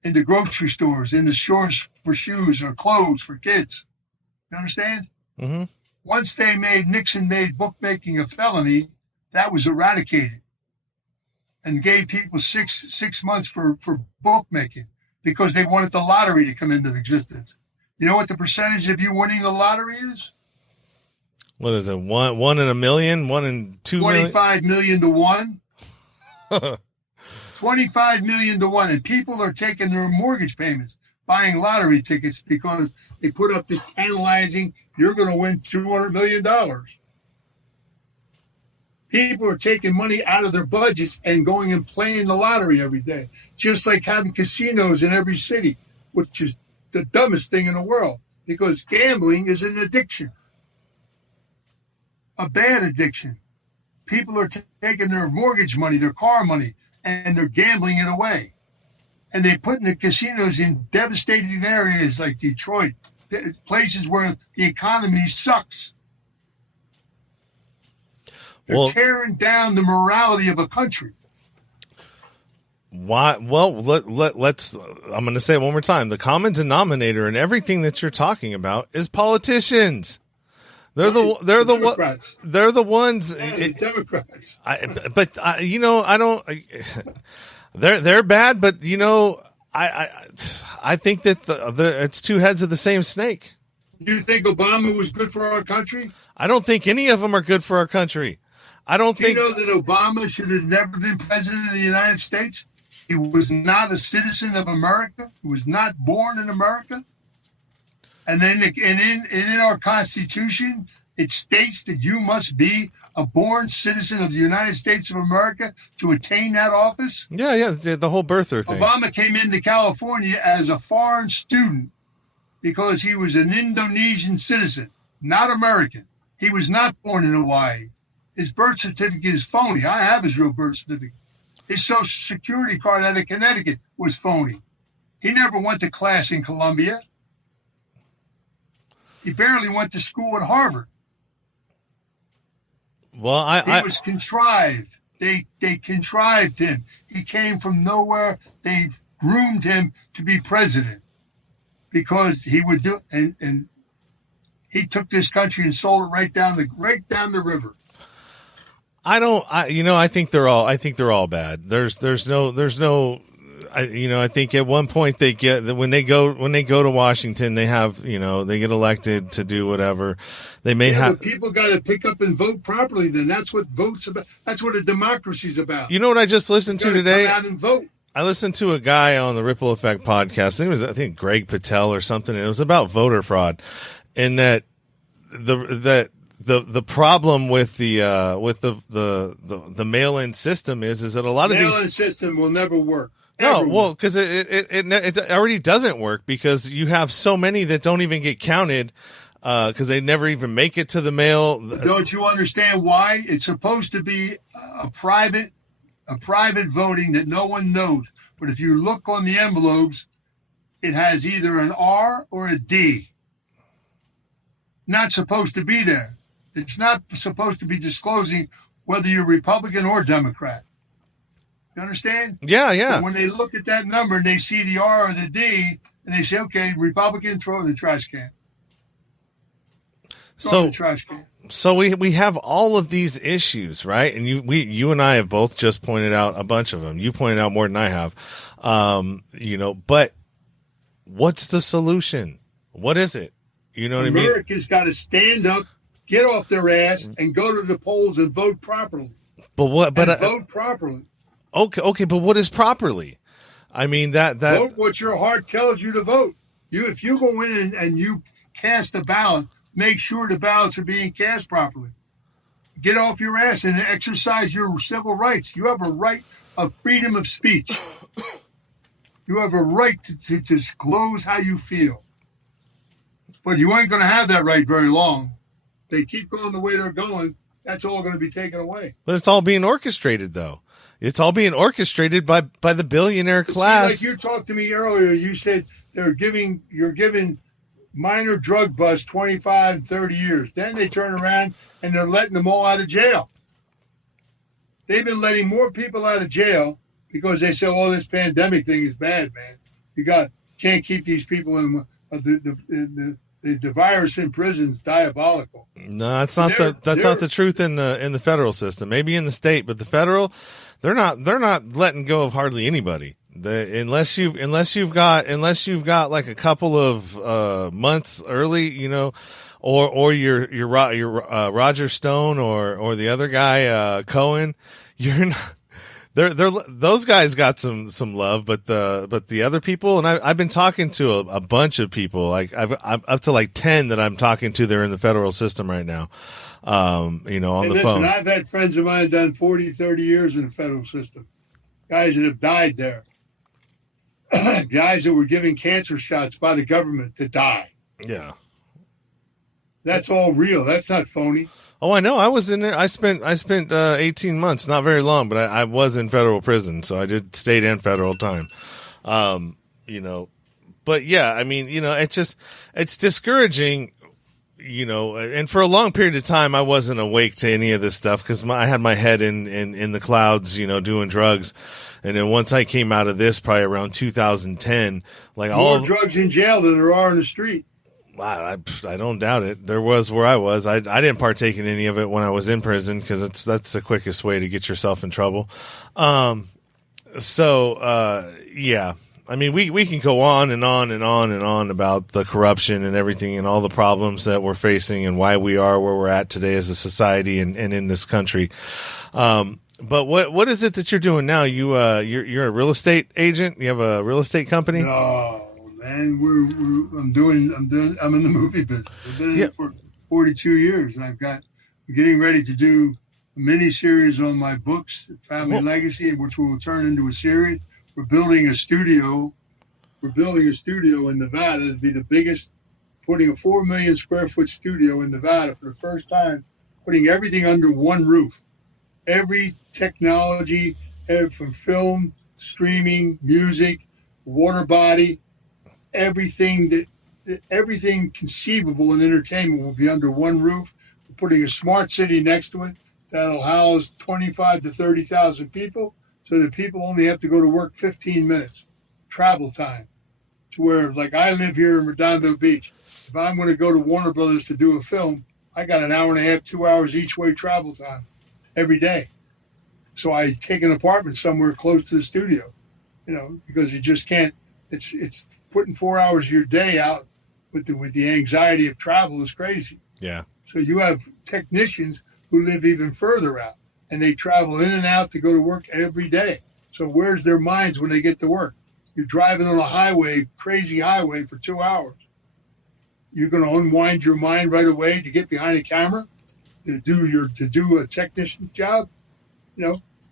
into grocery stores, into stores for shoes or clothes for kids. You understand? Mm-hmm. Once Nixon made bookmaking a felony, that was eradicated and gave people six months for bookmaking because they wanted the lottery to come into existence. You know what the percentage of you winning the lottery is? What is it? One in a million? 1 in 2 million? 25 million to 1. 25 million to 1. And people are taking their mortgage payments, buying lottery tickets because they put up this tantalizing, you're going to win $200 million. People are taking money out of their budgets and going and playing the lottery every day, just like having casinos in every city, which is the dumbest thing in the world because gambling is an addiction. A bad addiction. People are taking their mortgage money, their car money, and they're gambling it away. And they put in the casinos in devastating areas like Detroit, places where the economy sucks. They're Well, tearing down the morality of a country. why? Well, let's. I'm going to say it one more time. The common denominator in everything that you're talking about is politicians. They're the Democrats. they're the ones. Yeah, the Democrats. You know, I don't. They're bad, but you know, I think that it's two heads of the same snake. You think Obama was good for our country? I don't think any of them are good for our country. I don't think. You know that Obama should have never been president of the United States? He was not a citizen of America. He was not born in America. And then in our Constitution, it states that you must be a born citizen of the United States of America to attain that office. Yeah, the whole birther thing. Obama came into California as a foreign student because he was an Indonesian citizen, not American. He was not born in Hawaii. His birth certificate is phony. I have his real birth certificate. His Social Security card out of Connecticut was phony. He never went to class in Columbia. He barely went to school at Harvard. Well, he was contrived. They contrived him. He came from nowhere. They groomed him to be president because he would do, and he took this country and sold it right down the river. I think they're all bad. There's no. I think at one point when they go to Washington, they have, they get elected to do whatever they may have. But people got to pick up and vote properly. Then that's what votes about. That's what a democracy's about. You know what I just listened to today? Come out and vote. I listened to a guy on the Ripple Effect podcast. I think Greg Patel or something. And it was about voter fraud, and that the problem with the mail-in system is that a lot of these mail-in system will never work. No, well, because it already doesn't work because you have so many that don't even get counted because they never even make it to the mail. Don't you understand why? It's supposed to be a private voting that no one knows. But if you look on the envelopes, it has either an R or a D. Not supposed to be there. It's not supposed to be disclosing whether you're Republican or Democrat. You understand? Yeah. So when they look at that number and they see the R or the D, and they say, okay, Republican, throw it in the trash can. Throw it in the trash can. So we have all of these issues, right? And you and I have both just pointed out a bunch of them. You pointed out more than I have. But what's the solution? What is it? You know what I mean? America's got to stand up, get off their ass, and go to the polls and vote properly. Vote properly. Okay, but what is properly? I mean that vote what your heart tells you to vote. If you go in and you cast a ballot, make sure the ballots are being cast properly. Get off your ass and exercise your civil rights. You have a right of freedom of speech. You have a right to disclose how you feel. But you ain't going to have that right very long. They keep going the way they're going. That's all going to be taken away. But it's all being orchestrated, though. It's all being orchestrated by the billionaire class. See, like you talked to me earlier, you said you're giving minor drug busts 25 and 30 years. Then they turn around and they're letting them all out of jail. They've been letting more people out of jail because they say, "Oh, this pandemic thing is bad, man. Can't keep these people in the virus in prison is diabolical." No, that's not the truth in the federal system. Maybe in the state, but the federal, they're not letting go of hardly anybody. Unless you've got like a couple of months early, or you're Roger Stone or the other guy Cohen, you're not. Those guys got some love, but the other people, and I've been talking to a bunch of people, like I'm up to like 10 that I'm talking to. They're in the federal system right now, on the phone. I've had friends of mine done 40, 30 years in the federal system. Guys that have died there. Guys that were given cancer shots by the government to die. Yeah. That's all real. That's not phony. Oh, I know. I was in there. I spent 18 months, not very long, but I was in federal prison, so I did state and federal time. But yeah, I mean, it's discouraging, and for a long period of time, I wasn't awake to any of this stuff because I had my head in the clouds, doing drugs. And then once I came out of this, probably around 2010, like more drugs in jail than there are in the street. I don't doubt it. There was where I was. I didn't partake in any of it when I was in prison because that's the quickest way to get yourself in trouble. Yeah. I mean, we can go on and on and on and on about the corruption and everything and all the problems that we're facing and why we are where we're at today as a society and in this country. But what is it that you're doing now? You're a real estate agent? You have a real estate company? No, man. I'm in the movie business. I've been in it for 42 years, and I'm getting ready to do a mini series on my books, Family Legacy, which will turn into a series. We're building a studio. We're building a studio in Nevada. It'll be the biggest, putting a 4 million square foot studio in Nevada for the first time, putting everything under one roof. Every technology, from film, streaming, music, water body, everything conceivable in entertainment will be under one roof. We're putting a smart city next to it that'll house 25 to 30,000 people. So that people only have to go to work 15 minutes, travel time, to where, like, I live here in Redondo Beach. If I'm going to go to Warner Brothers to do a film, I got an hour and a half, 2 hours each way travel time every day. So I take an apartment somewhere close to the studio, because you just can't. It's putting 4 hours of your day out with the anxiety of travel is crazy. Yeah. So you have technicians who live even further out. And they travel in and out to go to work every day. So where's their minds when they get to work? You're driving on a highway, crazy highway, for 2 hours. You're going to unwind your mind right away to get behind a camera to do a technician's job.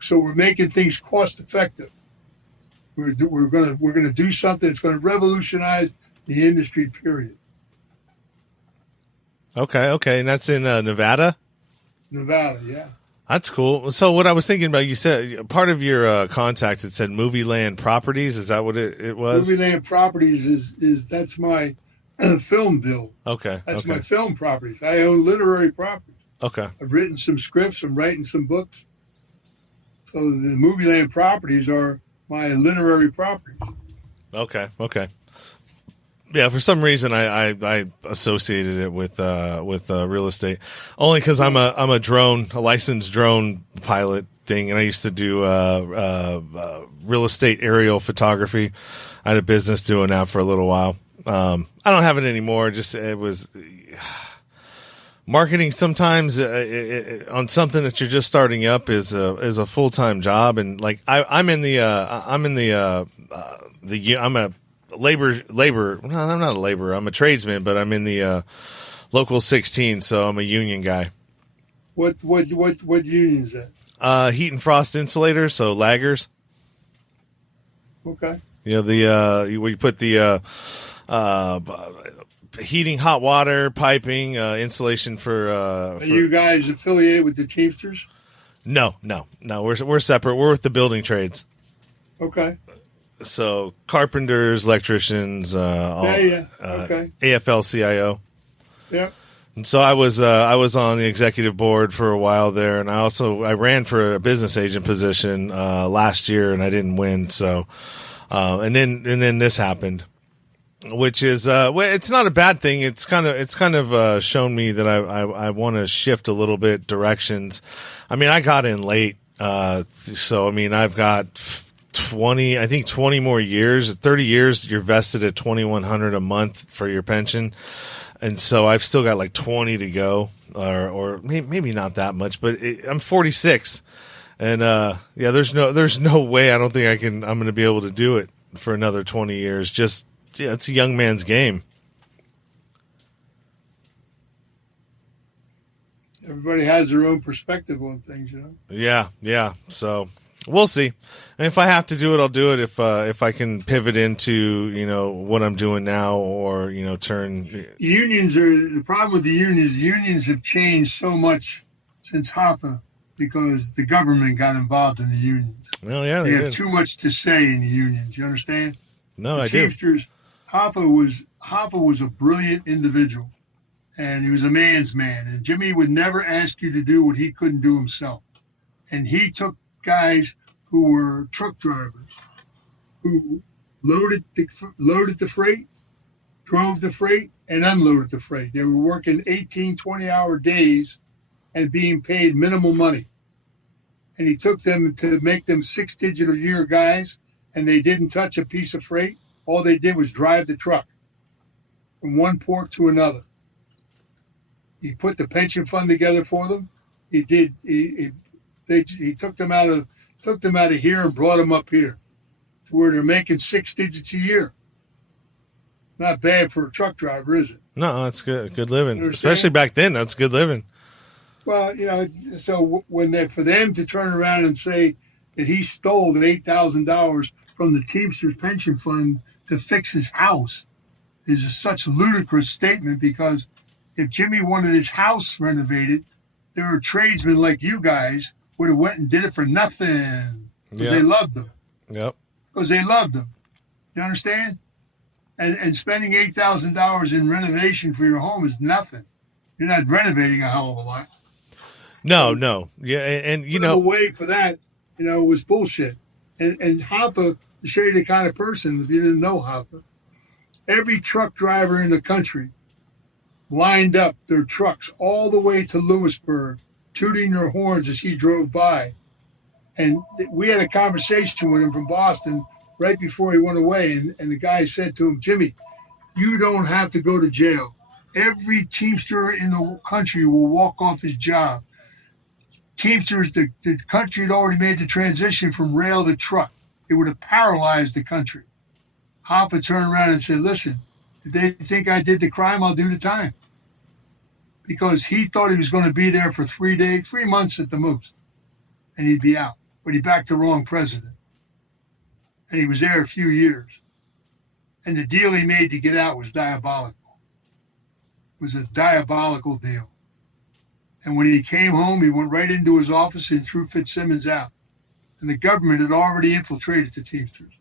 So we're making things cost effective. We're going to do something that's going to revolutionize the industry. Period. Okay, and that's in Nevada. Nevada, yeah. That's cool. So what I was thinking about, you said part of your contact, it said Movie Land Properties. Is that what it was? Movie Land Properties is that's my film bill. Okay. That's my film properties. I own literary properties. Okay. I've written some scripts. I'm writing some books. So the Movie Land Properties are my literary properties. Okay. Yeah, for some reason I associated it with real estate, only because I'm a licensed drone pilot thing, and I used to do real estate aerial photography. I had a business doing that for a little while. I don't have it anymore. Just it was marketing. Sometimes on something that you're just starting up is a full-time job, and like I'm not a laborer. I'm a tradesman, but I'm in the local 16, so I'm a union guy. What union is that? Heat and frost insulators, so laggers. Okay. Where you put the heating, hot water, piping, insulation for. Are you guys affiliated with the Teamsters? No. We're separate. We're with the building trades. Okay. So carpenters, electricians, okay. AFL-CIO. Yep. And so I was on the executive board for a while there, and I ran for a business agent position last year, and I didn't win. So, and then this happened, which is it's not a bad thing. It's kind of shown me that I want to shift a little bit directions. I mean, I got in late, so I mean I've got 20 more years, 30 years, you're vested at $2,100 a month for your pension. And so I've still got like 20 to go, or maybe not that much, but I'm 46. And, there's no way. I don't think I'm going to be able to do it for another 20 years. It's a young man's game. Everybody has their own perspective on things, Yeah. So we'll see. And if I have to do it, I'll do it. If I can pivot into, what I'm doing now, or, turn. The problem with the unions. Unions have changed so much since HOPA because the government got involved in the unions. Well, yeah, they have too much to say in the unions. You understand? No, the I Teamsters, do. Hoffa was a brilliant individual, and he was a man's man. And Jimmy would never ask you to do what he couldn't do himself. And he took guys who were truck drivers, who loaded the freight, drove the freight, and unloaded the freight. They were working 18, 20-hour days and being paid minimal money. And he took them to make them 6-digit a year guys, and they didn't touch a piece of freight. All they did was drive the truck from one port to another. He put the pension fund together for them. He took them out of here and brought them up here to where they're making 6 digits a year. Not bad for a truck driver, is it? No, that's good living. Especially back then, that's good living. Well, so for them to turn around and say that he stole $8,000 from the Teamsters pension fund to fix his house is such a ludicrous statement, because if Jimmy wanted his house renovated, there were tradesmen like you guys would have went and did it for nothing because they loved them. Yep. Because they loved them. You understand? And spending $8,000 in renovation for your home is nothing. You're not renovating a hell of a lot. No. Yeah, and the way for that, was bullshit. And Hoffa, to show you the kind of person, if you didn't know Hoffa, every truck driver in the country lined up their trucks all the way to Lewisburg, tooting their horns as he drove by. And we had a conversation with him from Boston right before he went away. And the guy said to him, Jimmy, you don't have to go to jail. Every Teamster in the country will walk off his job. Teamsters, the country had already made the transition from rail to truck. It would have paralyzed the country. Hoffa turned around and said, listen, if they think I did the crime, I'll do the time. Because he thought he was going to be there for 3 months at the most, and he'd be out. But he backed the wrong president. And he was there a few years. And the deal he made to get out was diabolical. It was a diabolical deal. And when he came home, he went right into his office and threw Fitzsimmons out. And the government had already infiltrated the Teamsters.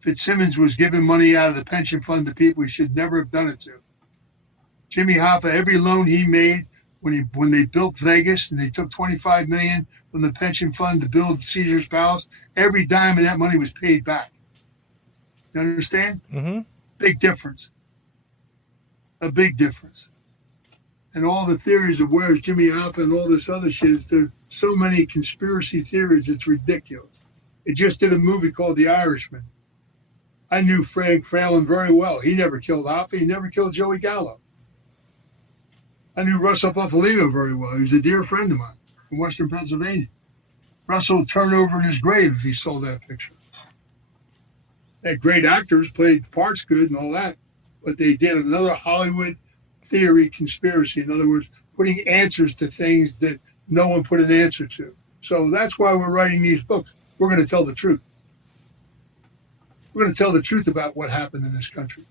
Fitzsimmons was giving money out of the pension fund to people he should never have done it to. Jimmy Hoffa, every loan he made when they built Vegas and they took $25 million from the pension fund to build Caesar's Palace, every dime of that money was paid back. You understand? Mm-hmm. Big difference. A big difference. And all the theories of where's Jimmy Hoffa and all this other shit, there's so many conspiracy theories, it's ridiculous. It just did a movie called The Irishman. I knew Frank Fralin very well. He never killed Hoffa. He never killed Joey Gallo. I knew Russell Buffalino very well. He was a dear friend of mine from Western Pennsylvania. Russell would turn over in his grave if he saw that picture. They had great actors, played parts good and all that, but they did another Hollywood theory conspiracy. In other words, putting answers to things that no one put an answer to. So that's why we're writing these books. We're going to tell the truth. We're going to tell the truth about what happened in this country.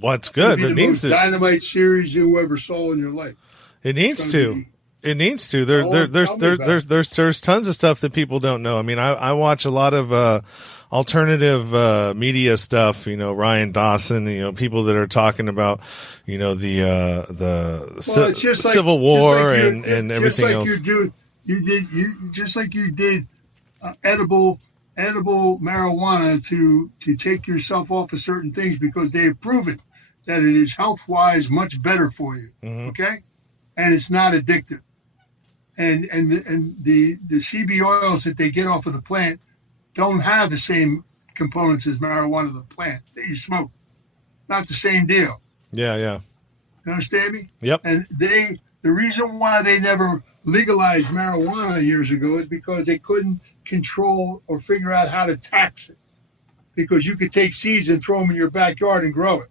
What's good? It needs to. Dynamite series you ever saw in your life. It needs to. It needs to. There's tons of stuff that people don't know. I mean, I watch a lot of alternative media stuff. Ryan Dawson. People that are talking about the Civil War and everything else. Just like you did edible marijuana to take yourself off of certain things because they have proven that it is health-wise much better for you. Mm-hmm. Okay, and it's not addictive. And the CB oils that they get off of the plant don't have the same components as marijuana, the plant that you smoke. Not the same deal. Yeah. You understand me? Yep. And the reason why they never legalized marijuana years ago is because they couldn't control or figure out how to tax it. Because you could take seeds and throw them in your backyard and grow it.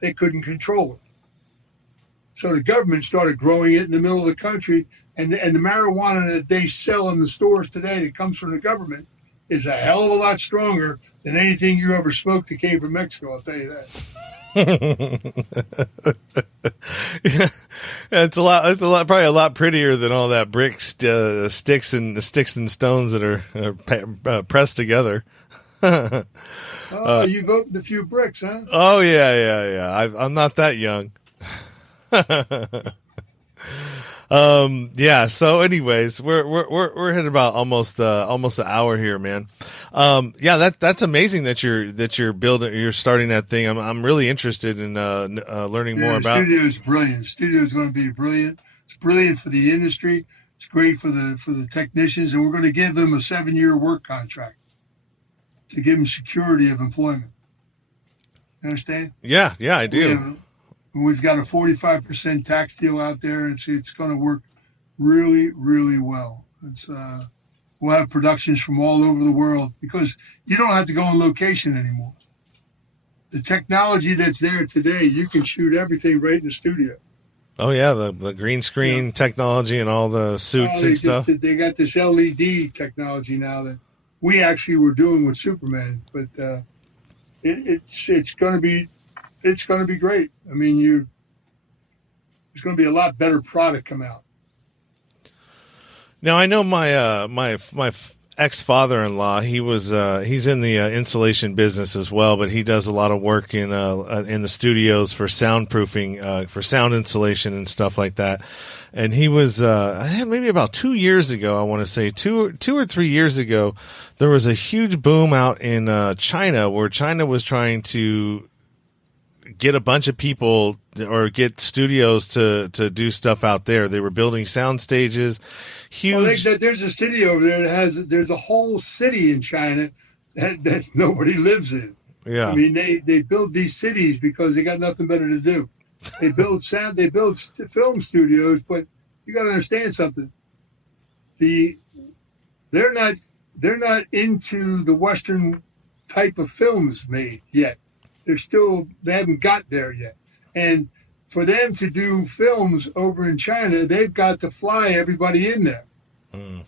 They couldn't control it. So the government started growing it in the middle of the country, and the marijuana that they sell in the stores today that comes from the government is a hell of a lot stronger than anything you ever smoked that came from Mexico, I'll tell you that. Yeah, it's probably a lot prettier than all that bricks, sticks and stones that are pressed together. Oh, you've opened a few bricks, huh? Oh yeah. I'm not that young. Yeah. So, anyways, we're hitting about almost an hour here, man. Yeah, that's amazing that you're starting that thing. I'm really interested in learning more about. The studio is brilliant. The studio is going to be brilliant. It's brilliant for the industry. It's great for the technicians, and we're going to give them a 7-year work contract to give them security of employment. You understand? Yeah, I do. We've got a 45% tax deal out there, and it's going to work really, really well. We'll have productions from all over the world because you don't have to go on location anymore. The technology that's there today, you can shoot everything right in the studio. Oh yeah, the green screen technology and all the suits and stuff. They got this LED technology now that we actually were doing with Superman, but it's going to be great. I mean, there's going to be a lot better product come out. Now I know my ex-father-in-law. He's in the insulation business as well, but he does a lot of work in the studios for soundproofing, for sound insulation and stuff like that. And he was maybe about 2 years ago. I want to say two or 3 years ago, there was a huge boom out in China where China was trying to get a bunch of people or get studios to do stuff out there. They were building sound stages, huge. Well, there's a city over there there's a whole city in China that nobody lives in. Yeah. I mean, they build these cities because they got nothing better to do. They build film studios, but you got to understand something. They're not into the Western type of films made yet. They haven't got there yet. And for them to do films over in China, they've got to fly everybody in there. You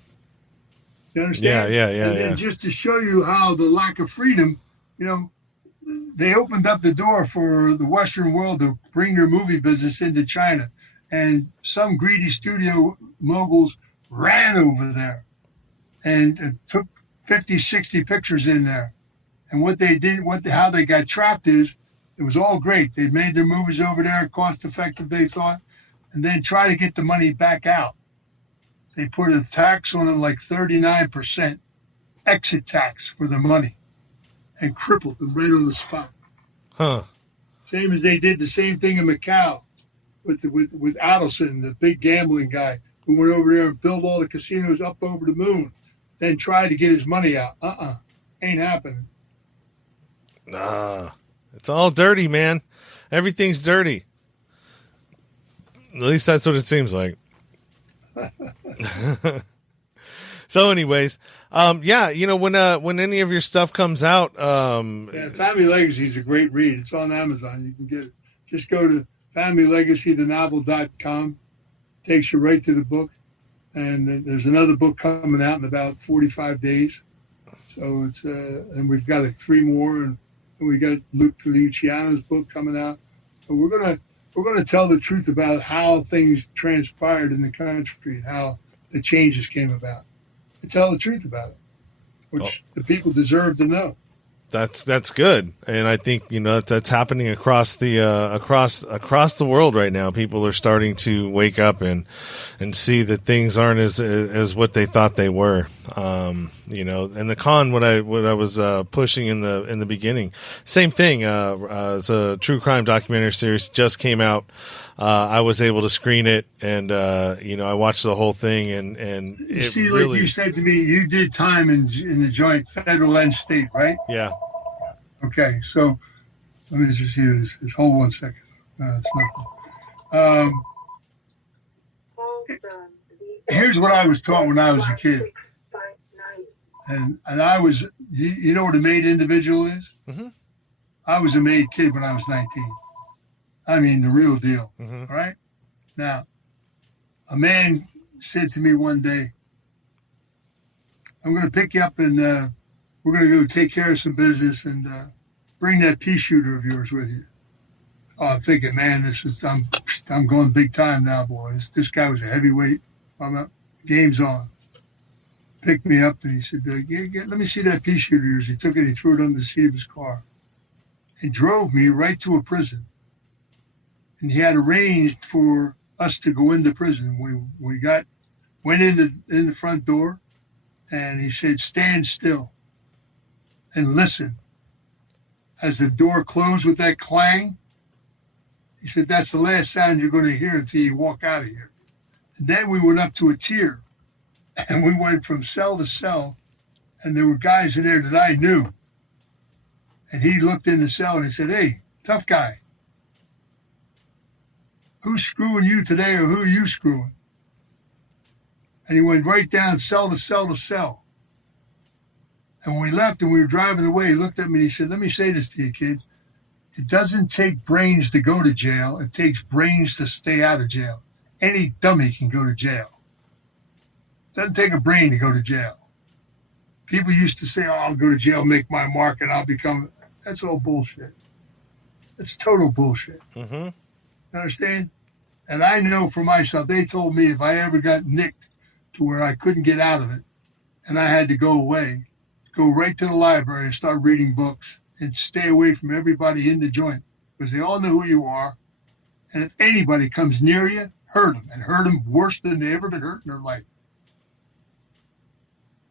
understand? Yeah. And just to show you how the lack of freedom, they opened up the door for the Western world to bring their movie business into China. And some greedy studio moguls ran over there and took 50, 60 pictures in there. And what they did, how they got trapped is, it was all great. They made their movies over there, cost effective, they thought, and then try to get the money back out. They put a tax on them like 39% exit tax for the money and crippled them right on the spot. Huh. Same as they did the same thing in Macau with Adelson, the big gambling guy who went over there and built all the casinos up over the moon, then tried to get his money out. Ain't happening. Nah, it's all dirty, man. Everything's dirty. At least that's what it seems like. So, anyways, when any of your stuff comes out, Family Legacy is a great read. It's on Amazon. You can get it. Just go to familylegacythenovel.com. Takes you right to the book, and there's another book coming out in about 45 days. So it's and we've got 3 more, and we got Luciano's book coming out. So we're gonna tell the truth about how things transpired in the country and how the changes came about. And tell the truth about it, which the people deserve to know. That's good, and I think that's happening across the across the world right now. People are starting to wake up and see that things aren't as what they thought they were. And the con, what I was pushing in the beginning, same thing. It's a true crime documentary series, just came out. I was able to screen it, and I watched the whole thing, and it see, really, like you said to me, you did time in the joint, federal and state, right? Yeah. Okay, so let me just use this. Hold 1 second. No, it's nothing. Here's what I was taught when I was a kid, and I was, you know what a made individual is? Mm-hmm. I was a made kid when I was 19. I mean, the real deal. Mm-hmm. All right. Now, a man said to me one day, "I'm going to pick you up and we're going to go take care of some business and bring that pea shooter of yours with you." Oh, I'm thinking, man, I'm going big time now, boys. This guy was a heavyweight. I'm up. Game's on. picked me up and he said, let me see that pea shooter of yours. He took it, he threw it under the seat of his car and drove me right to a prison. And he had arranged for us to go into prison. We went in the front door and he said, stand still and listen. As the door closed with that clang, he said, that's the last sound you're going to hear until you walk out of here. And then we went up to a tier. And we went from cell to cell, and there were guys in there that I knew. And he looked in the cell and he said, hey, tough guy, who's screwing you today or who are you screwing? And he went right down cell to cell to cell. And when we left and we were driving away, he looked at me and he said, let me say this to you, kid. It doesn't take brains to go to jail. It takes brains to stay out of jail. Any dummy can go to jail. Doesn't take a brain to go to jail. People used to say, oh, I'll go to jail, make my mark, and I'll become... That's all bullshit. That's total bullshit. Mm-hmm. You understand? And I know for myself, they told me if I ever got nicked to where I couldn't get out of it and I had to go away, go right to the library and start reading books and stay away from everybody in the joint because they all know who you are. And if anybody comes near you, hurt them and hurt them worse than they ever been hurt in their life.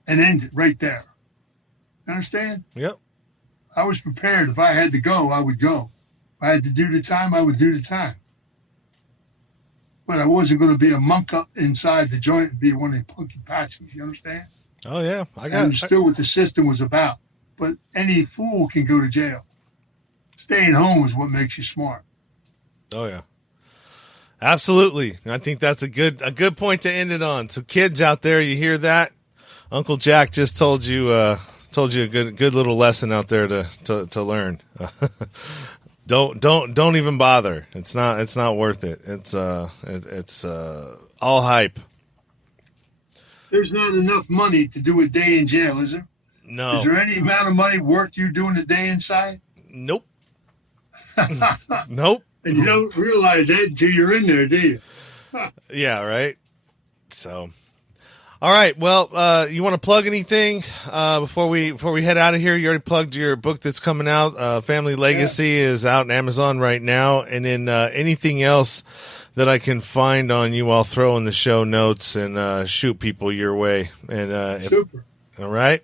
And end it right there. You understand? Yep. I was prepared. If I had to go, I would go. If I had to do the time, I would do the time. But I wasn't going to be a monk up inside the joint and be one of the punky patsies. You understand? Oh, yeah. I understood what the system was about. But any fool can go to jail. Staying home is what makes you smart. Oh, yeah. Absolutely. I think that's a good point to end it on. So kids out there, you hear that? Uncle Jack just told you a good little lesson out there to learn. Don't even bother. It's not worth it. It's all hype. There's not enough money to do a day in jail, is there? No. Is there any amount of money worth you doing a day inside? Nope. Nope. And you don't realize that until you're in there, do you? Yeah, right. So, all right. Well, you want to plug anything before we head out of here? You already plugged your book that's coming out. Family Legacy is out on Amazon right now. And then anything else that I can find on you, I'll throw in the show notes and shoot people your way. And Super. All right.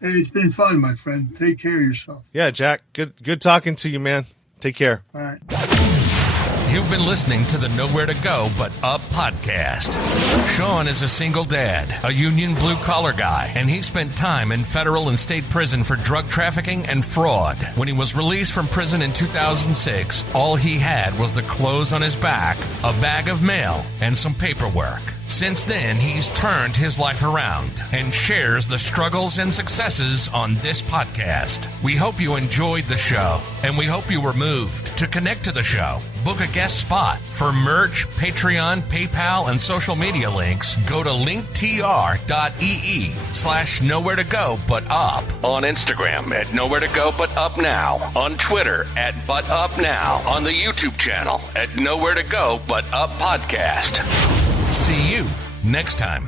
Hey, it's been fun, my friend. Take care of yourself. Yeah, Jack. Good talking to you, man. Take care. All right. You've been listening to the Nowhere to Go But Up podcast. Sean is a single dad, a union blue-collar guy, and he spent time in federal and state prison for drug trafficking and fraud. When he was released from prison in 2006, all he had was the clothes on his back, a bag of mail, and some paperwork. Since then, he's turned his life around and shares the struggles and successes on this podcast. We hope you enjoyed the show, and we hope you were moved. To connect to the show, book a guest spot. For merch, Patreon, PayPal, and social media links, go to linktr.ee/nowhere to go but up. On Instagram at Nowhere to Go But Up Now. On Twitter at But Up Now. On the YouTube channel at Nowhere to Go But Up Podcast. See you next time.